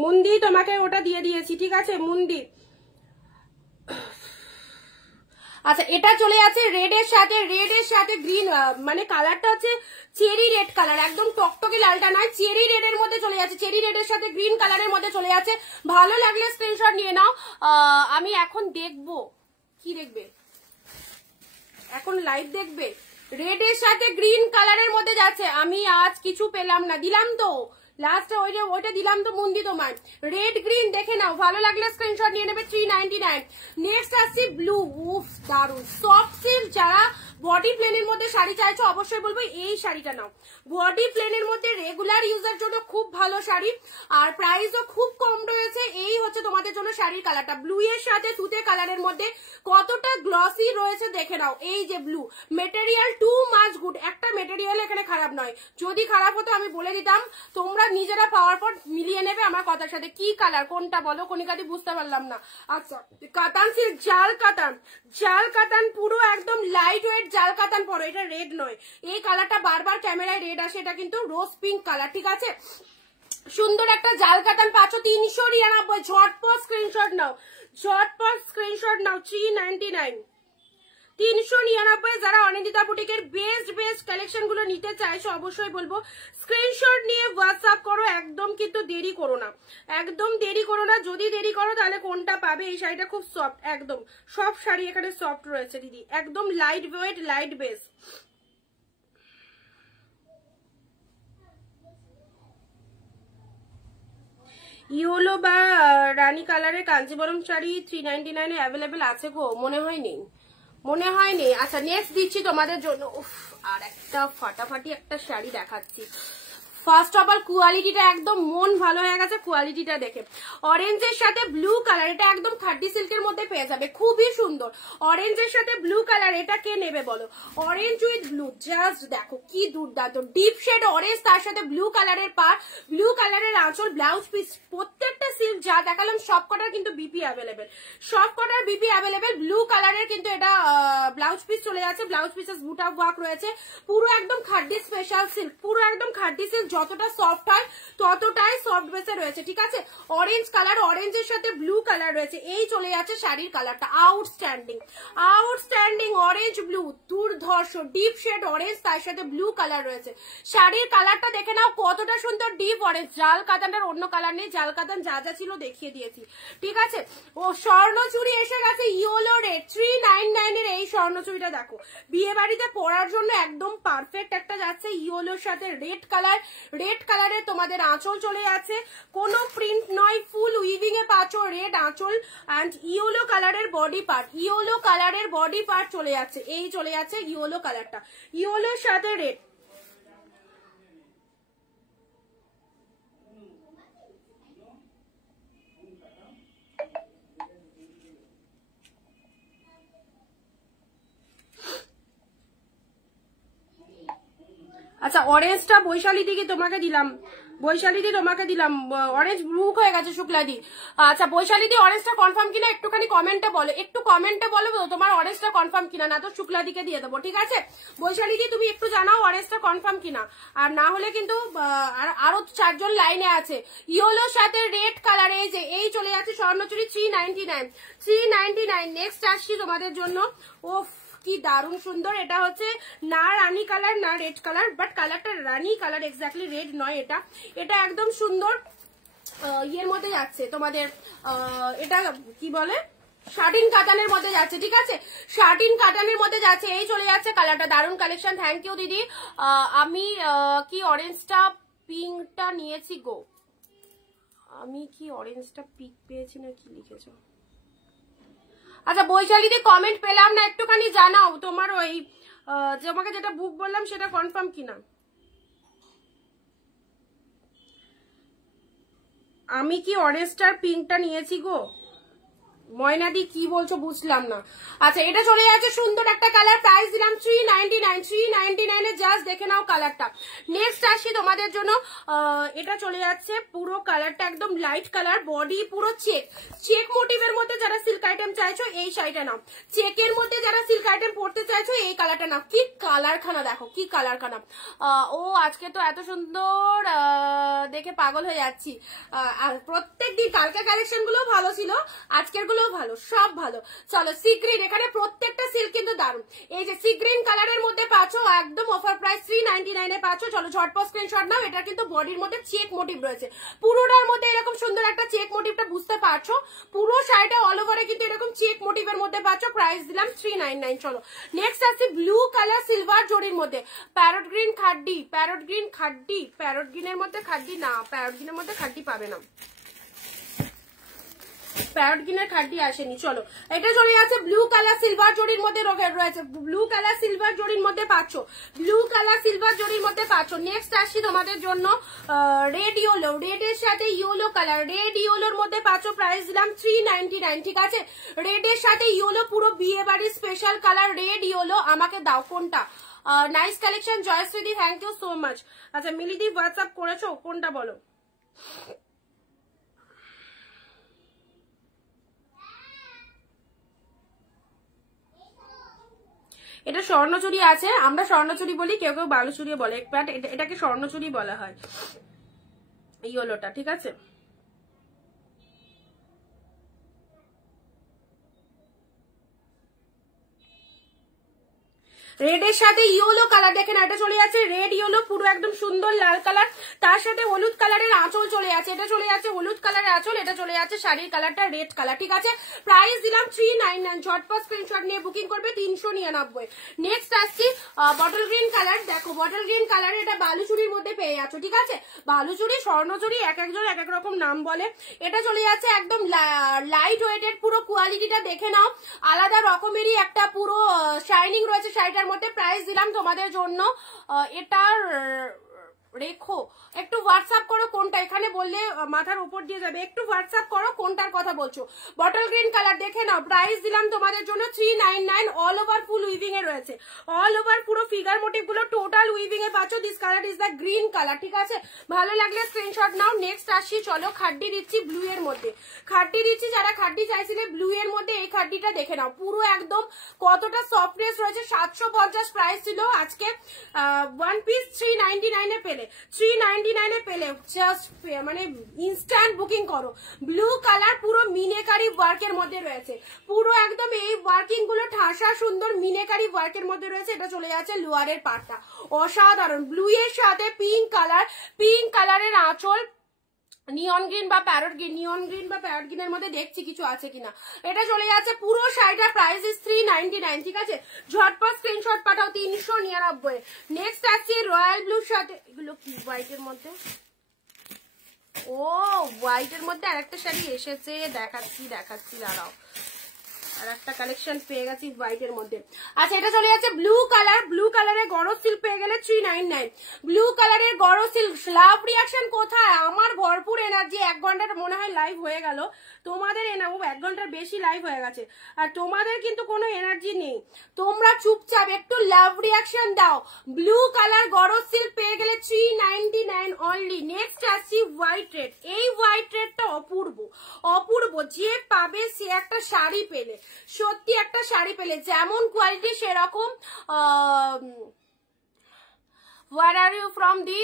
মুন্দি তোমাকে ওটা দিয়ে দিয়েছি, ঠিক আছে মুন্দি। আচ্ছা এটা চলে যাচ্ছে রেড এর সাথে গ্রিন, মানে কালারটা হচ্ছে চেরি রেড কালার, একদম টকটকে লালটা নয়, চেরি রেড এর মধ্যে চলে যাচ্ছে, চেরি রেড এর সাথে গ্রিন কালারের মধ্যে চলে যাচ্ছে। ভালো লাগলে স্ক্রিনশট নিয়ে নাও। আমি এখন দেখবো, কি দেখবে এখন, লাইভ দেখবে? রেড এর সাথে গ্রিন কালারের মধ্যে যাচ্ছে। আমি আজ কিছু পেলাম না, দিলাম তো লাস্টে ওইটা দিলাম তো মুন্দি তোমার। রেড গ্রিন দেখে নাও, ভালো লাগলে স্ক্রিনশট নিয়ে নেবে। 399। নেক্সট আসছে ব্লু। উফ দারুন সফট সিল্ক। যারা বডি প্লেনের মধ্যে শাড়ি চাইছো অবশ্যই বলবো এই শাড়িটা নাও। বডি প্লেনের মধ্যে রেগুলার ইউজের জন্য খুব ভালো শাড়ি, আর প্রাইসও খুব কম রয়েছে। এই হচ্ছে তোমাদের জন্য শাড়ির কালারটা, ব্লু এর সাথে তুতে কালারের মধ্যে কতটা গ্লসি রয়েছে দেখে নাও। এই যে blue material too much good, একটা মেটেরিয়াল এখানে খারাপ নয়। যদি খারাপ হতো আমি বলে দিতাম, তোমরা নিজেরা পাওয়ার পর মিলিয়ে নেবে আমার কথার সাথে। কি কালার কোনটা বলো কনিকাদি, বুঝতে পারলাম না। আচ্ছা কাতান সিল্ক, জাল কাতান পুরো একদম লাইট ওয়েট জাল কাতান পরো, এটা রেড নয়। এই কালারটা বারবার ক্যামেরায় রেড আসে, এটা কিন্তু রোজ পিঙ্ক কালার, ঠিক আছে। সুন্দর একটা জাল কাতান পাচ্ছ 399। ঝটপট স্ক্রিনশট নাও, ঝটপট স্ক্রিনশট নাও। 399 399। যারা অনিন্দিতা বুটিকের বেস্ট কালেকশন গুলো নিতে চাইছো অবশ্যই বলবো স্ক্রিনশট নিয়ে হোয়াটসঅ্যাপ করো। একদম কিন্তু দেরি করো না, একদম দেরি করো না। যদি দেরি করো তাহলে কোনটা পাবে? এই শাড়িটা খুব সফট, একদম সব শাড়ি এখানে সফট রয়েছে দিদি, একদম light weight light base. Yellow বা রানী কালারের কাঞ্জিবরম শাড়ি 399 এ অ্যাভেলেবেল আছে গো? মনে হয় নেই, মনে হয় নেই। আচ্ছা নেক্সট দিচ্ছি তোমাদের জন্য। উফ আর একটা ফাটাফাটি একটা শাড়ি দেখাচ্ছি। ফার্স্ট অফ অল কোয়ালিটিটা একদম মন ভালো হয়ে গেছে কোয়ালিটিটা দেখে। অরেঞ্জের সাথে ব্লু কালার, এটা একদম খাড্ডি সিল্কের মধ্যে পেয়ে যাবে, খুবই সুন্দর। অরেঞ্জের সাথে ব্লু কালার, এটা কে নেবে বলো? অরেঞ্জ উইথ ব্লু, জাস্ট দেখো কি দুর্দান্ত ডিপ শেড অরেঞ্জ, তার সাথে ব্লু কালারের পার, ব্লু কালারের আঁচল, ব্লাউজ পিস। প্রত্যেকটা সিল্ক যা দেখালাম সব কটার কিন্তু বিপি অ্যাভেলেবেল, সব কটার বিপি অ্যাভেলেবেল। ব্লু কালারের কিন্তু এটা ব্লাউজ পিস চলে যাচ্ছে, ব্লাউজ পিসের বুটা ওয়ার্ক রয়েছে, পুরো একদম খাড্ডি স্পেশাল সিল্ক, পুরো একদম খাড্ডি সিল্ক। যতটা সফট হয় ততটাই সফট বেসে রয়েছে, ঠিক আছে। অরেঞ্জ কালার, অরেঞ্জের সাথে ব্লু কালার রয়েছে। এই চলে যাচ্ছে শাড়ির কালারটা, আউটস্ট্যান্ডিং আউটস্ট্যান্ডিং অরেঞ্জ ব্লু, দুর্ধর্ষ ডিপ শেড অরেঞ্জ, তার সাথে ব্লু কালার রয়েছে। শাড়ির কালারটা দেখে নাও কতটা সুন্দর, ডিপ অরেঞ্জ। জাল কাতানটার অন্য কালার নেই, জাল কাতান যা যা ছিল দেখিয়ে দিয়েছি, ঠিক আছে। ও স্বর্ণচুরি এসে গেছে ইয়েলো রেড 399 এর। এই স্বর্ণচুরিটা দেখো, বিয়ে বাড়িতে পরার জন্য একদম পারফেক্ট একটা যাচ্ছে। ইয়েলোর সাথে রেড কালার, রেড কালারের তোমাদের আঁচল চলে যাচ্ছে, কোনো প্রিন্ট নয়, ফুল উইভিং এ পাচ্ছ রেড আঁচল অ্যান্ড ইয়েলো কালারের বডি পার্ট, ইয়েলো কালারের বডি পার্ট চলে যাচ্ছে। এই চলে যাচ্ছে ইয়েলো কালারটা, ইয়েলোর সাথে রেড। আচ্ছা অরেঞ্জটা বৈশালী দিকে তোমাকে দিলাম, বৈশালীদি তোমাকে দিলাম। অরেঞ্জ ব্লু হয়ে গেছে শুক্লাদি। আচ্ছা বৈশালীদি অরেঞ্জটা কনফার্ম কিনা একটুখানি কমেন্টে বলো, একটু কমেন্টে বলো তোমার অরেঞ্জটা কনফার্ম কিনা, না তো শুক্লাদিকে দিয়ে দেবো, ঠিক আছে। বৈশালীদি তুমি একটু জানাও অরেঞ্জটা কনফার্ম কিনা, আর না হলে কিন্তু আরো 4 জন লাইনে আছে। ইয়েলোর সাথে রেড কালার, এই যে এই চলে যাচ্ছে স্বর্ণচুরি 399। নেক্সট আসছি তোমাদের জন্য। ও কি দারুণ সুন্দর, এটা হচ্ছে না রানী কালার না রেড কালার, বাট কালারটা রানী কালার, এক্স্যাক্টলি রেড নয় এটা। এটা একদম সুন্দর ইয়ের মধ্যে যাচ্ছে তোমাদের, এটা কি বলে শার্টিন কাতানের মধ্যে যাচ্ছে, ঠিক আছে। শার্টিন কাতানের মধ্যে যাচ্ছে, এই চলে যাচ্ছে কালারটা, দারুণ কালেকশন। থ্যাংক ইউ দিদি। আমি কি অরেঞ্জটা পিঙ্কটা নিয়েছি গো? আমি কি অরেঞ্জটা পিঙ্ক পেয়েছি না কি লিখেছো? আচ্ছা বৈশালীতে কমেন্ট পেলাম না, একটুখানি জানাও তোমার ওই তোমাকে যেটা বুক বললাম সেটা কনফার্ম কিনা। আমি কি অরেঞ্জটার পিঙ্কটা নিয়েছি গো? ময়নাদি কি বলছো বুঝলাম না। আচ্ছা এটা চলে যাচ্ছে সুন্দর একটা কালার, প্রাইস দিলাম 399, 399 এ জাস্ট দেখে নাও কালারটা। নেক্সট আসি তোমাদের জন্য, এটা চলে যাচ্ছে পুরো কালারটা একদম লাইট কালার, বডি পুরো চেক মোটিভের মধ্যে যারা সিল্ক আইটেম চাইছো এই শাড়িটা নাও, চেকের মধ্যে যারা সিল্ক আইটেম পড়তে চাইছো এই কালারটা নাও। কি কালারখানা দেখো, কি কালারখানা। ও আজকে তো এত সুন্দর দেখে পাগল হয়ে যাচ্ছি। আর প্রত্যেকদিন কালকে কালেকশন গুলো ভালো ছিল, আজকের গুলো ভালো, সব ভালো। চলো সি গ্রিন, এখানে প্রত্যেকটা সিল্ক কিন্তু দারুন। এই যে সি গ্রিন কালারের মধ্যে পাচ্ছ একদম অফার প্রাইস 399 এ পাচ্ছ। চলো ঝটপট স্ক্রিনশট নাও। এটা কিন্তু বডির মধ্যে চেক মোটিভ রয়েছে, পুরোটার মধ্যে এরকম সুন্দর একটা চেক মোটিভটা বুঝতে পারছো। পুরো শাড়িটা অল ওভারে কিন্তু এরকম চেক মোটিভের মধ্যে পাচ্ছ, প্রাইস দিলাম 399। চলো নেক্সট আছে ব্লু কালার সিলভার জরির মধ্যে parrot green খাড্ডি, parrot green খাড্ডি, parrot গ্রিনের মধ্যে খাড্ডি না, প্যারট গ্রিনের মধ্যে খাড্ডি পাবে না, প্যারট গ্রিনের খাড্ডি আসেনি। চলো এটা চলে যাচ্ছে ব্লু কালার সিলভার জরির মধ্যে রয়েছে, ব্লু কালার সিলভার জরির মধ্যে পাচ্ছ, ব্লু কালার সিলভার জরির মধ্যে পাচ্ছ। নেক্সট আসছি তোমাদের জন্য রেড ইয়েলো, রেড এর সাথে ইয়েলো কালার, রেড ইয়েলোর মধ্যে পাচ্ছ, প্রাইস দিলাম 399। ঠিক আছে, রেড এর সাথে ইয়েলো পুরো বিয়ে বাড়ির স্পেশাল কালার, রেড ইয়েলো। আমাকে দাও কোনটা? নাইস কালেকশন জয়শ্রীদি, থ্যাংক ইউ সো মাচ। আচ্ছা মিলিদি হোয়াটসঅ্যাপ করেছো, কোনটা বলো? এটা স্বর্ণচুরি আছে, আমরা স্বর্ণচুরি বলি, কেউ কেউ বালুচুরি বলে, এটাকে স্বর্ণচুরি বলা হয় ইয়েলোটা। ঠিক আছে, রেড এর সাথে ইয়েলো কালার দেখেন, এটা চলে যাচ্ছে রেড ইয়েলো পুরো একদম সুন্দর লাল কালার, তার সাথে হলুদ কালারের আঁচল চলে যাচ্ছে, এটা চলে যাচ্ছে হলুদ কালারের আঁচল, এটা চলে যাচ্ছে শাড়ির কালারটা রেড কালার। ঠিক আছে, প্রাইস দিলাম 399। ঝটপট স্ক্রিনশট নিয়ে বুকিং করবে 399। নেক্সট আসছি বটল গ্রিন কালার, দেখো বটল গ্রিন কালার, এটা বালুচুরির মধ্যে পেয়ে যাচ্ছ। ঠিক আছে, বালুচুরি স্বর্ণচুরি এক একজন এক এক রকম নাম বলে। এটা চলে যাচ্ছে একদম লাইট ওয়েটের, পুরো কোয়ালিটিটা দেখে নাও, আলাদা রকমেরই একটা পুরো শাইনিং রয়েছে শাড়িটার মধ্যে। প্রাইস দিলাম তোমাদের জন্য এটার রেখো, একটু হোয়াটসঅ্যাপ করো কোনটা, এখানে বললে মাথার উপর দিয়ে যাবে, একটু হোয়াটসঅ্যাপ করো কোনটার কথা বলছো। বটল গ্রিন কালার দেখে নাও, প্রাইস দিলাম তোমাদের জন্য 399। অল ওভার ফুল উইভিং এ রয়েছে, অল ওভার পুরো ফিগার মোটিভ গুলো টোটাল উইভিং এ পাচ্ছ। This colour is the green colour. ঠিক আছে, ভালো লাগলে স্ক্রিনশট নাও। নেক্সট আসছি, চলো খাড্ডি দিচ্ছি ব্লু এর মধ্যে, খাড্ডি দিচ্ছি, যারা খাড্ডি চাইছিলে ব্লু এর মধ্যে এই খাড্ডিটা দেখে নাও, পুরো একদম কতটা সফটনেস রয়েছে। 750 প্রাইস ছিল, আজকে ওয়ান পিস 399 এ পেলে, 399 এ পেলে, জাস্ট মানে ইনস্ট্যান্ট বুকিং করো। ব্লু কালার পুরো মিনেকারি ওয়ার্কের মধ্যে রয়েছে, পুরো একদম এই ওয়ার্কিং গুলো ঠাসা সুন্দর মিনেকারি ওয়ার্কের মধ্যে রয়েছে। এটা চলে যাচ্ছে লোয়ারের পাটটা, অসাধারণ ব্লু এর সাথে পিঙ্ক কালার, পিঙ্ক কালারের আঁচল, নিয়ন গ্রিন বা প্যারট গ্রিন, নিয়ন গ্রিন বা প্যারট গ্রিনের মধ্যে দেখছি কিছু আছে কিনা। এটা চলে যাচ্ছে পুরো শাড়িটার প্রাইস ইজ 399। ঠিক আছে, ঝটপট স্ক্রিনশট পাঠাও 399। নেক্সট আসছে রয়্যাল ব্লুর সাথে, এগুলো কি হোয়াইটের মধ্যে, ও হোয়াইটের মধ্যে আরেকটা শাড়ি এসেছে, দেখাচ্ছি দাঁড়াও, আর একটা কালেকশন পেয়ে গেছি হোয়াইটের মধ্যে। আচ্ছা এটা চলে যাচ্ছে ব্লু কালার, ব্লু কালারের গরজ সিল্ক পেয়ে গেলে 399। ব্লু কালারের গরজ সিল্ক, লাভ রিয়াকশন কোথায়? আমার ভরপুর এনার্জি, 1 ঘন্টার মনে হয় লাইভ হয়ে গেল, তোমাদের 1 ঘন্টার বেশি লাইভ হয়ে গেছে, আর তোমাদের কিন্তু কোনো এনার্জি নেই, তোমরা চুপচাপ একটু লাভ রিয়াকশন দাও। ব্লু কালার গরজ সিল্ক পেয়ে গেলে 399 অনলি। নেক্সট আসছি হোয়াইট রেড, এই হোয়াইট রেডটা অপূর্ব, অপূর্ব, যে পাবে সে একটা শাড়ি পেলে, সত্যি একটা শাড়ি পেলে, যেমন কোয়ালিটি সেরকম। Where are you from the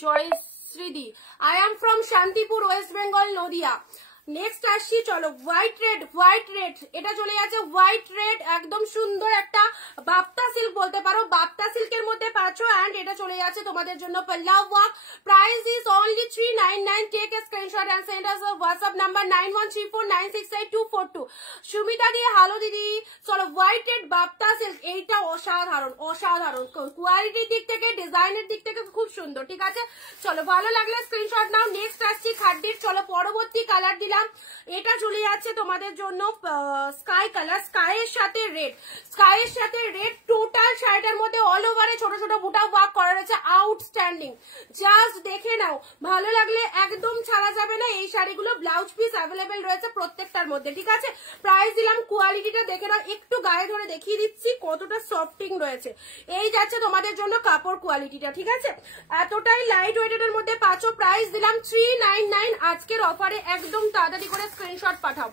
Joyশ্রীদি? I am from Shantipur, West Bengal, Nodia. Next আসছি, চলো হোয়াইট রেড, হোয়াইট রেড, এটা চলে যাচ্ছে হোয়াইট রেড, একদম সুন্দর একটা বাপ্তা সিল্ক বলতে পারো, বাপ্তা সিল্কের মধ্যে পাচ্ছ। অ্যান্ড এটা চলে যাচ্ছে তোমাদের জন্য pallav work, price is only 399। Take a screenshot and send us a WhatsApp number 9134968242। Sumita দিয়ে হ্যালো দিদি। চলো হোয়াইট রেড বাপ্তা সিল্ক, এইটা অসাধারণ, অসাধারণ কোয়ালিটির দিক থেকে, ডিজাইনের দিক থেকে খুব সুন্দর। ঠিক আছে, চলো ভালো লাগলে স্ক্রিনশট নাও। নেক্সট আসছি খাড্ডির, চলো পরবর্তী কালার দিলাম, এটা চলে যাচ্ছে তোমাদের জন্য স্কাই কালার, স্কাইয়ের সাথে রেড, স্কাইয়ের সাথে রেড, টোটাল শাড়িটার মধ্যে অল ওভারে ছোট ছোট বুটা ওয়ার্ক করা রয়েছে, আউটস্ট্যান্ডিং, জাস্ট দেখে নাও, ভালো লাগলে একদম ছাড়া যাবে যাবে না এই শাড়িগুলো, ব্লাউজ পিস অ্যাভেলেবেল রয়েছে প্রত্যেকটার মধ্যে, ঠিক আছে। প্রাইস দিলাম, কোয়ালিটিটা দেখে নাও, একটু গায়ে ধরে দেখিয়ে দিচ্ছি কতটা সফটিং রয়েছে। এই যাচ্ছে তোমাদের জন্য কাপড় কোয়ালিটিটা, ঠিক আছে। এতটাই লাইট ওয়েটের মধ্যে পাচ্ছ, প্রাইস দিলাম 399 আজকের অফারে, একদম তাড়াতাড়ি করে স্ক্রিনশট পাঠাও।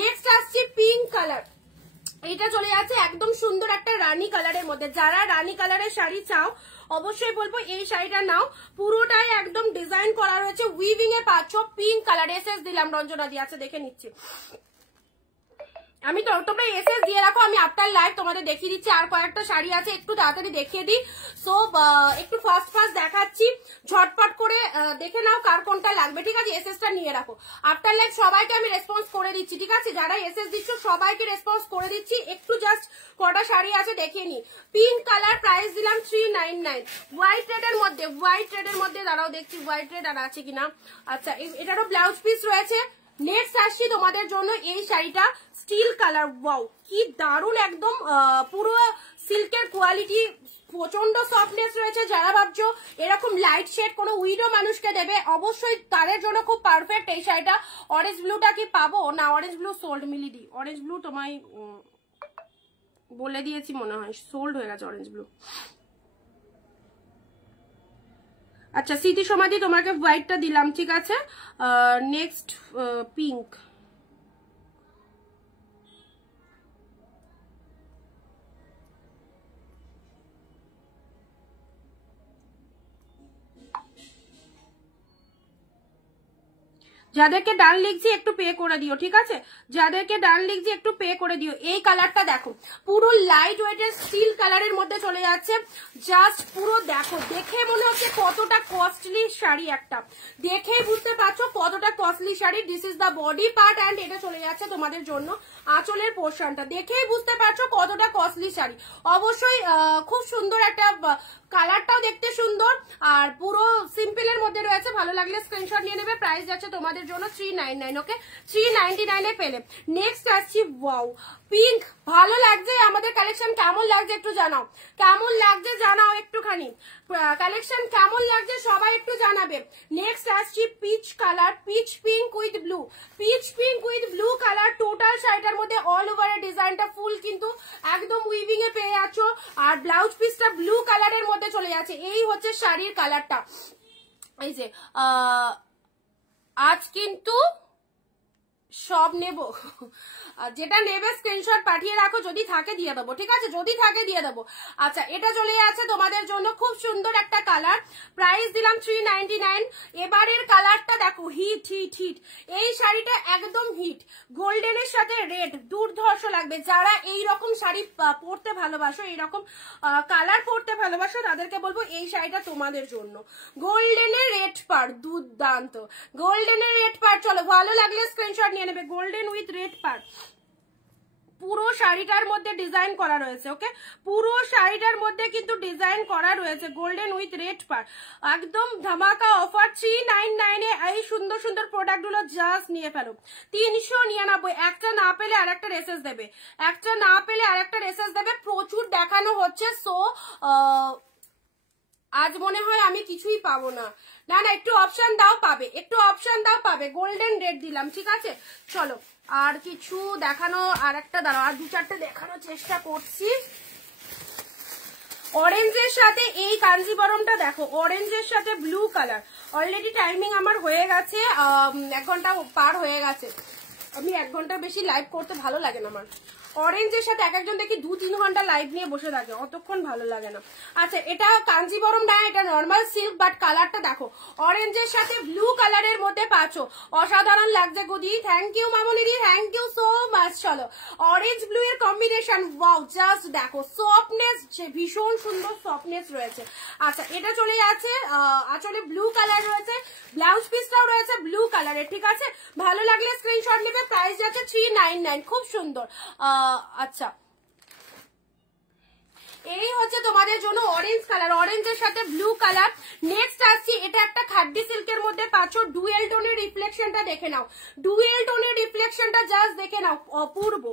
নেক্সট আসছে পিঙ্ক কালার, এটা চলে যাচ্ছে একদম সুন্দর একটা রানী কালারের মধ্যে। যারা রানী কালারের শাড়ি চাও অবশ্যই বলবো এই শাড়িটা নাও, পুরোটাই একদম ডিজাইন করা রয়েছে, উইভিং এ পাচ্ছ, পিঙ্ক কালার। এসএস দিলাম রঞ্জনা দিয়ে, আছে দেখে নিচ্ছি আমি, তো তোমরা এসএস দিয়ে রাখো, আমি আফটার লাইভ তোমাদের দেখিয়ে দিচ্ছি। আর কয়েকটা শাড়ি আছে, একটু তাড়াতাড়ি দেখিয়ে দিই। সো একটু ফার্স্ট দেখাচ্ছি, ঝটপট করে দেখে নাও কার কোনটা লাগবে, ঠিক আছে। এসএসটা নিয়ে রাখো, আফটার লাইভ সবাইকে আমি রেসপন্স করে দিচ্ছি, ঠিক আছে। যারা এসএস দিচ্ছ সবাইকে রেসপন্স করে দিচ্ছি। একটু জাস্ট কটা শাড়ি আছে দেখিয়ে নি। পিঙ্ক কালার, প্রাইস দিলাম 399। হোয়াইট রেডের মধ্যে, হোয়াইট রেডের মধ্যে দাঁড়াও দেখছি হোয়াইট রেড আর আছে কিনা। আচ্ছা, এটারও ব্লাউজ পিস রয়েছে। নেক্সট আসছি তোমাদের জন্য এই শাড়িটা, স্টিল কালার। ওয়াও কি দারুণ, একদম পুরো সিল্কের কোয়ালিটি, প্রচন্ড সফটনেস রয়েছে। যারা ভাবছো এরকম লাইট শেড কোনো উইডো মানুষকে দেবে, অবশ্যই তাদের জন্য খুব পারফেক্ট এই শাড়িটা। অরেঞ্জ ব্লুটা কি পাবো না? অরেঞ্জ ব্লু সোল্ড, মিলি দি অরেঞ্জ ব্লু তোমায় বলে দিয়েছি মনে হয়, সোল্ড হয়ে গেছে অরেঞ্জ ব্লু। আচ্ছা, স্মৃতি সমাধি তোমাকে হোয়াইটটা দিলাম, ঠিক আছে। নেক্সট পিঙ্ক, যাদেরকে ডান লিখছি একটু পে করে দিও, ঠিক আছে। যাদেরকে ডান লিখছি একটু পে করে দিও। এই কালারটা দেখো, পুরো লাইট ওয়েটের স্টিল কালারের মধ্যে চলে যাচ্ছে। জাস্ট পুরো দেখো, দেখে মনে হচ্ছে কতটা কস্টলি শাড়ি, একটা দেখেই বুঝতে পারছো কতটা costly sari. This is the body part and এটা চলে যাচ্ছে তোমাদের জন্য আঁচলের পোর্শনটা, দেখেই বুঝতে পারছো কতটা কস্টলি শাড়ি। অবশ্যই খুব সুন্দর একটা, কালারটাও দেখতে সুন্দর, আর পুরো সিম্পলের মধ্যে রয়েছে। ভালো লাগলে স্ক্রিনশট নিয়ে নেবে। প্রাইস যাচ্ছে তোমাদের জন্য 399, ওকে, 399 এ পেলে। নেক্সট আসছি, ওয়াও পিঙ্ক, ভালো লাগছে আমাদের কালেকশন, কেমন লাগছে একটু জানাও, কেমন লাগছে জানাও একটুখানি, কালেকশন কেমন লাগছে সবাই একটু জানাবে। নেক্সট আসছি peach colour, pitch pink with blue, pitch pink with blue colour. Total শাড়িটার মধ্যে অল ওভার ডিজাইনটা ফুল কিন্তু একদম উইভিং এ পেয়ে যাচ্ছ, আর ব্লাউজ পিসটা ব্লু কালারের মধ্যে চলে যাচ্ছে। এই হচ্ছে শাড়ির কালারটা। এই যে আজ কিন্তু সব নেব, যেটা নেবে স্ক্রিনশট পাঠিয়ে রাখো, যদি থাকে দিয়ে দেবো, ঠিক আছে, যদি থাকে দিয়ে দেবো। আচ্ছা, এটা চলে যাচ্ছে তোমাদের জন্য খুব সুন্দর একটা কালার, প্রাইস দিলাম 399। এবারের কালারটা দেখো, হিট হিট হিট, এই শাড়িটা একদম হিট, গোল্ডেনের সাথে রেড, দুর্ধর্ষ লাগবে। যারা এই রকম শাড়ি পরতে ভালোবাসো, এইরকম কালার পরতে ভালোবাসো, তাদেরকে বলবো এই শাড়িটা তোমাদের জন্য। গোল্ডেনের রেড পার, দুর্দান্ত গোল্ডেনের রেড পার। চলো, ভালো লাগলে স্ক্রিনশট নিয়ে নেবে। গোল্ডেন উইথ রেড পার, পুরো শাড়িটার মধ্যে ডিজাইন করা রয়েছে, ওকে, পুরো শাড়িটার মধ্যে কিন্তু ডিজাইন করা রয়েছে, গোল্ডেন উইথ রেড পার। একদম ধামাকা অফার, 399 এ এই সুন্দর সুন্দর প্রোডাক্ট গুলো জাস্ট নিয়ে ফেলো। 399, একটা না পেলে আরেকটা রেসেস দেবে, একটা না পেলে আরেকটা রেসেস দেবে। প্রচুর দেখানো হচ্ছে, সো আজ মনে হয় আমি কিছুই পাবো না। না না, একটু অপশন দাও, পাবে, একটু অপশন দাও, পাবে। গোল্ডেন রেড দিলাম, ঠিক আছে। চলো আর কিছু দেখানো, আর একটা দাঁড়াও, আর দু চারটে দেখানোর চেষ্টা করছি। অরেঞ্জের সাথে এই কাঞ্জিবরমটা দেখো, অরেঞ্জের সাথে ব্লু কালার। অলরেডি টাইমিং আমার হয়ে গেছে, 1 ঘন্টা পার হয়ে গেছে। আমি 1 ঘন্টা বেশি লাইভ করতে ভালো লাগে না আমার। অরেঞ্জের সাথে এক একজন দেখি 2-3 ঘন্টা লাইভ নিয়ে বসে থাকে, অতক্ষণ ভালো লাগে না। আচ্ছা, এটা কাঞ্জিবরম না, এটা নর্মাল সিল্ক, বাট কালারটা দেখো, অরেঞ্জের সাথে ব্লু কালারের মধ্যে পাচ্ছো, অসাধারণ লাগছে গুদি। থ্যাংক ইউ মামনি দি, থ্যাংক ইউ সো মাচ। চলো, অরেঞ্জ ব্লু এর কম্বিনেশন, ওয়াও, জাস্ট দেখো, সফটনেস, ভীষণ সুন্দর সফটনেস রয়েছে। আচ্ছা, এটা চলে যাচ্ছে আসলে ব্লু কালার রয়েছে, ব্লাউজ পিসটাও রয়েছে ব্লু কালারের, ঠিক আছে। ভালো লাগলে স্ক্রিনশট নেবে। প্রাইস যাচ্ছে 399, খুব সুন্দর। আচ্ছা, এই হচ্ছে তোমাদের জন্য অরেঞ্জ কালার, অরেঞ্জের সাথে ব্লু কালার। নেক্সট আসছি, এটা একটা খাদ্দি সিল্কের মধ্যে পাচ্ছ, ডুয়েল টোনের রিফ্লেকশনটা দেখে নাও, ডুয়েল টোনের রিফ্লেকশনটা জাস্ট দেখে নাও, অপূর্ব।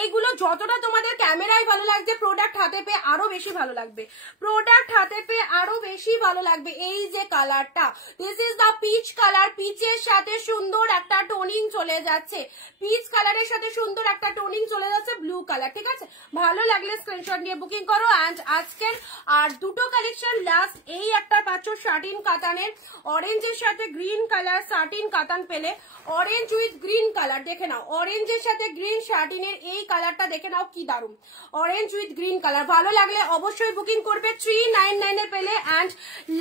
এইগুলো যতটা তোমাদের ক্যামেরায় ভালো লাগছে, প্রোডাক্ট হাতে পেয়ে আরো বেশি ভালো লাগবে, প্রোডাক্ট হাতে পেয়ে আরো বেশি ভালো লাগবে। এই যে কালারটা, this is the peach colour, পিচের সাথে সুন্দর একটা টোনিং চলে যাচ্ছে, পিচ কালারের সাথে সুন্দর একটা টোনিং চলে যাচ্ছে, ব্লু কালার। ঠিক আছে, ভালো লাগলে স্ক্রিনশট নিয়ে বুকিং করো। অ্যান্ড আজকের আর দুটো কালেকশন লাস্ট, এই একটা পাচ্ছ শাটিন কাতানের, অরেঞ্জের সাথে গ্রিন কালার শাটিন কাতান পেলে, অরেঞ্জ উইথ গ্রিন কালার দেখে নাও, অরেঞ্জের সাথে গ্রিন শাটিনের এই কালারটা দেখে নাও কি দারুণ, অরেঞ্জ উইথ গ্রিন কালার। ভালো লাগলে অবশ্যই বুকিং করবে, 399 এ পেলে। অ্যান্ড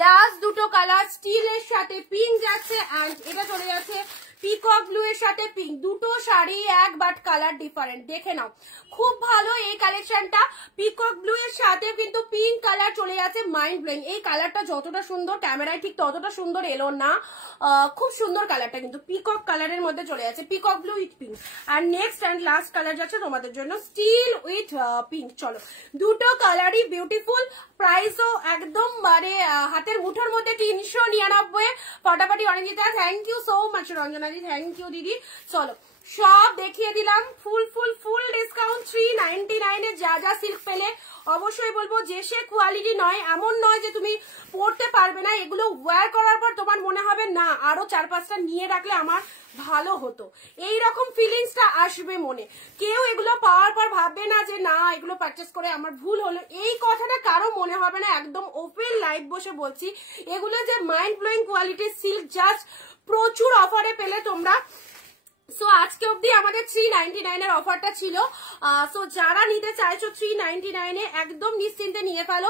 লাস্ট দুটো কালার, স্টিলের সাথে পিঙ্ক যাচ্ছে, অ্যান্ড এটা চলে যাচ্ছে পিকক ব্লু এর সাথে পিঙ্ক, দুটো শাড়ি এক, বাট কালার ডিফারেন্ট। দেখে নাও, খুব ভালো এই কালেকশনটা। পিকক ব্লু এর সাথে কিন্তু পিঙ্ক কালার চলে যাচ্ছে, মাইন্ড ব্লোয়িং। এই কালারটা যতটা সুন্দর ক্যামেরায় ঠিক ততটা সুন্দর এলো না, খুব সুন্দর কালারটা, কিন্তু পিকক কালারের মধ্যে চলে যাচ্ছে, পিকক ব্লু উইথ পিঙ্ক। আর নেক্সট অ্যান্ড লাস্ট কালার যাচ্ছে তোমাদের জন্য স্টিল উইথ পিঙ্ক। চলো, দুটো কালারই বিউটিফুল, প্রাইসও একদম মানে হাতের মুঠোর মধ্যে 399। ফটাফটি Anindita, thank you so much Ranjana di, thank you দিদি। চলো, সব দেখিয়ে দিলাম, ফুল ফুল ফুল ডিসকাউন্ট, 399 এ যা যা সিল্ক পেলে। অবশ্যই বলবো যে সে কোয়ালিটি নয়, এমন নয় যে তুমি পরতে পারবে না, এগুলো ওয়্যার করার পর তোমার মনে হবে না আরো 4-5টা নিয়ে রাখলে আমার ভালো হতো, এইরকম ফিলিংসটা আসবে মনে। কেউ এগুলো পাওয়ার পর ভাববে না যে না এগুলো পারচেস করে আমার ভুল হলো, এই কথাটা কারো মনে হবে না। একদম ওপেন লাইভ বসে বলছি, এগুলো যে মাইন্ড ব্লোয়িং কোয়ালিটির সিল্ক, জাস্ট প্রচুর অফারে পেলে তোমরা। সো আজকে অব্দি আমাদের 399 এর অফারটা ছিল। সো যারা নিতে চাইছো 399 এ একদম নিশ্চিন্তে নিয়ে ফেলো।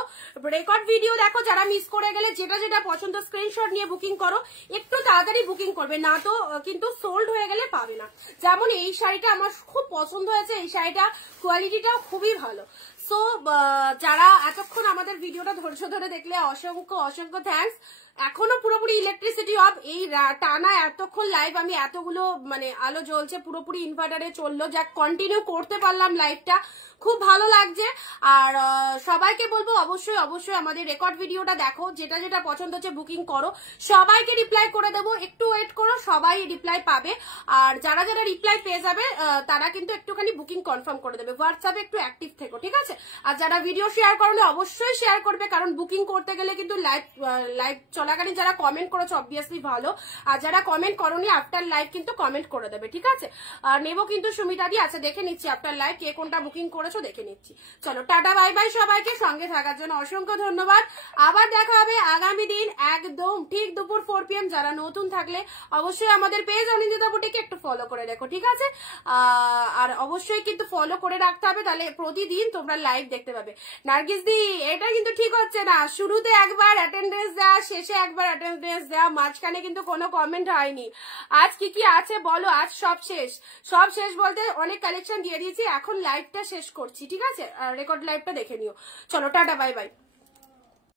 রেকর্ড ভিডিও দেখো, যারা মিস করে গেলে যেটা যেটা পছন্দ স্ক্রিনশট নিয়ে বুকিং করো, একটু তাড়াতাড়ি বুকিং করবে, না তো কিন্তু সোল্ড হয়ে গেলে পাবে না। যেমন এই শাড়িটা আমার খুব পছন্দ হয়েছে, এই শাড়িটা কোয়ালিটিটাও খুবই ভালো। সো যারা এতক্ষণ আমাদের ভিডিওটা ধৈর্য ধরে দেখলে অসংখ্য অসংখ্য থ্যাঙ্কস। এখনো পুরোপুরি ইলেকট্রিসিটি অফ, এই টানা এতক্ষণ লাইভ আমি এতগুলো মানে আলো জ্বলছে, পুরোপুরি ইনভার্টারে চললো, যা কন্টিনিউ করতে পারলাম লাইভটা, খুব ভালো লাগছে। আর সবাইকে বলবো অবশ্যই অবশ্যই আমাদের রেকর্ড ভিডিওটা দেখো, যেটা যেটা পছন্দ হচ্ছে বুকিং করো, সবাইকে রিপ্লাই করে দেবো, একটু ওয়েট করো, সবাই রিপ্লাই পাবে। আর যারা যারা রিপ্লাই পেয়ে যাবে তারা কিন্তু একটুখানি বুকিং কনফার্ম করে দেবে, হোয়াটসঅ্যাপে একটু অ্যাক্টিভ থেকো, ঠিক আছে। আর যারা ভিডিও শেয়ার করলে অবশ্যই শেয়ার করবে, কারণ বুকিং করতে গেলে কিন্তু লাইভ চলাকালীন যারা কমেন্ট করেছো অবভিয়াসলি ভালো, আর যারা কমেন্ট করোনি আফটার লাইভ কিন্তু কমেন্ট করে দেবে, ঠিক আছে। আর নেবো কিন্তু সুমিতা দি, আচ্ছা দেখে নিচ্ছি আফটার লাইভ কে কোনটা বুকিং করেছো দেখে নিচ্ছি। চলো টাটা বাই বাই, সবাইকে সঙ্গে থাকার জন্য অসংখ্য ধন্যবাদ। আবার দেখা হবে আগামী দিন একদম ঠিক দুপুর 4 PM। যারা নতুন থাকলে অবশ্যই আমাদের পেজ অনিন্দিতা বুটিকে একটু ফলো করে দেখো, ঠিক আছে। আর অবশ্যই কিন্তু ফলো করে রাখতে হবে, তাহলে প্রতিদিন তোমরা লাইভ দেখতে পাবে। নার্গিস দি, এটা কিন্তু ঠিক হচ্ছে না, শুরুতে একবার অ্যাটেন্ডেন্স দেওয়া, শেষে একবার অ্যাটেন্ডেন্স দেওয়া, মাঝখানে কিন্তু কোনো কমেন্ট হয়নি। আজ কি কি আছে বলো, আজ সব শেষ, সব শেষ বলতে অনেক কালেকশন দিয়ে দিয়েছি, এখন লাইভটা শেষ করছি, ঠিক আছে। রেকর্ড লাইভটা দেখে নিও। চলো টাটা বাই বাই।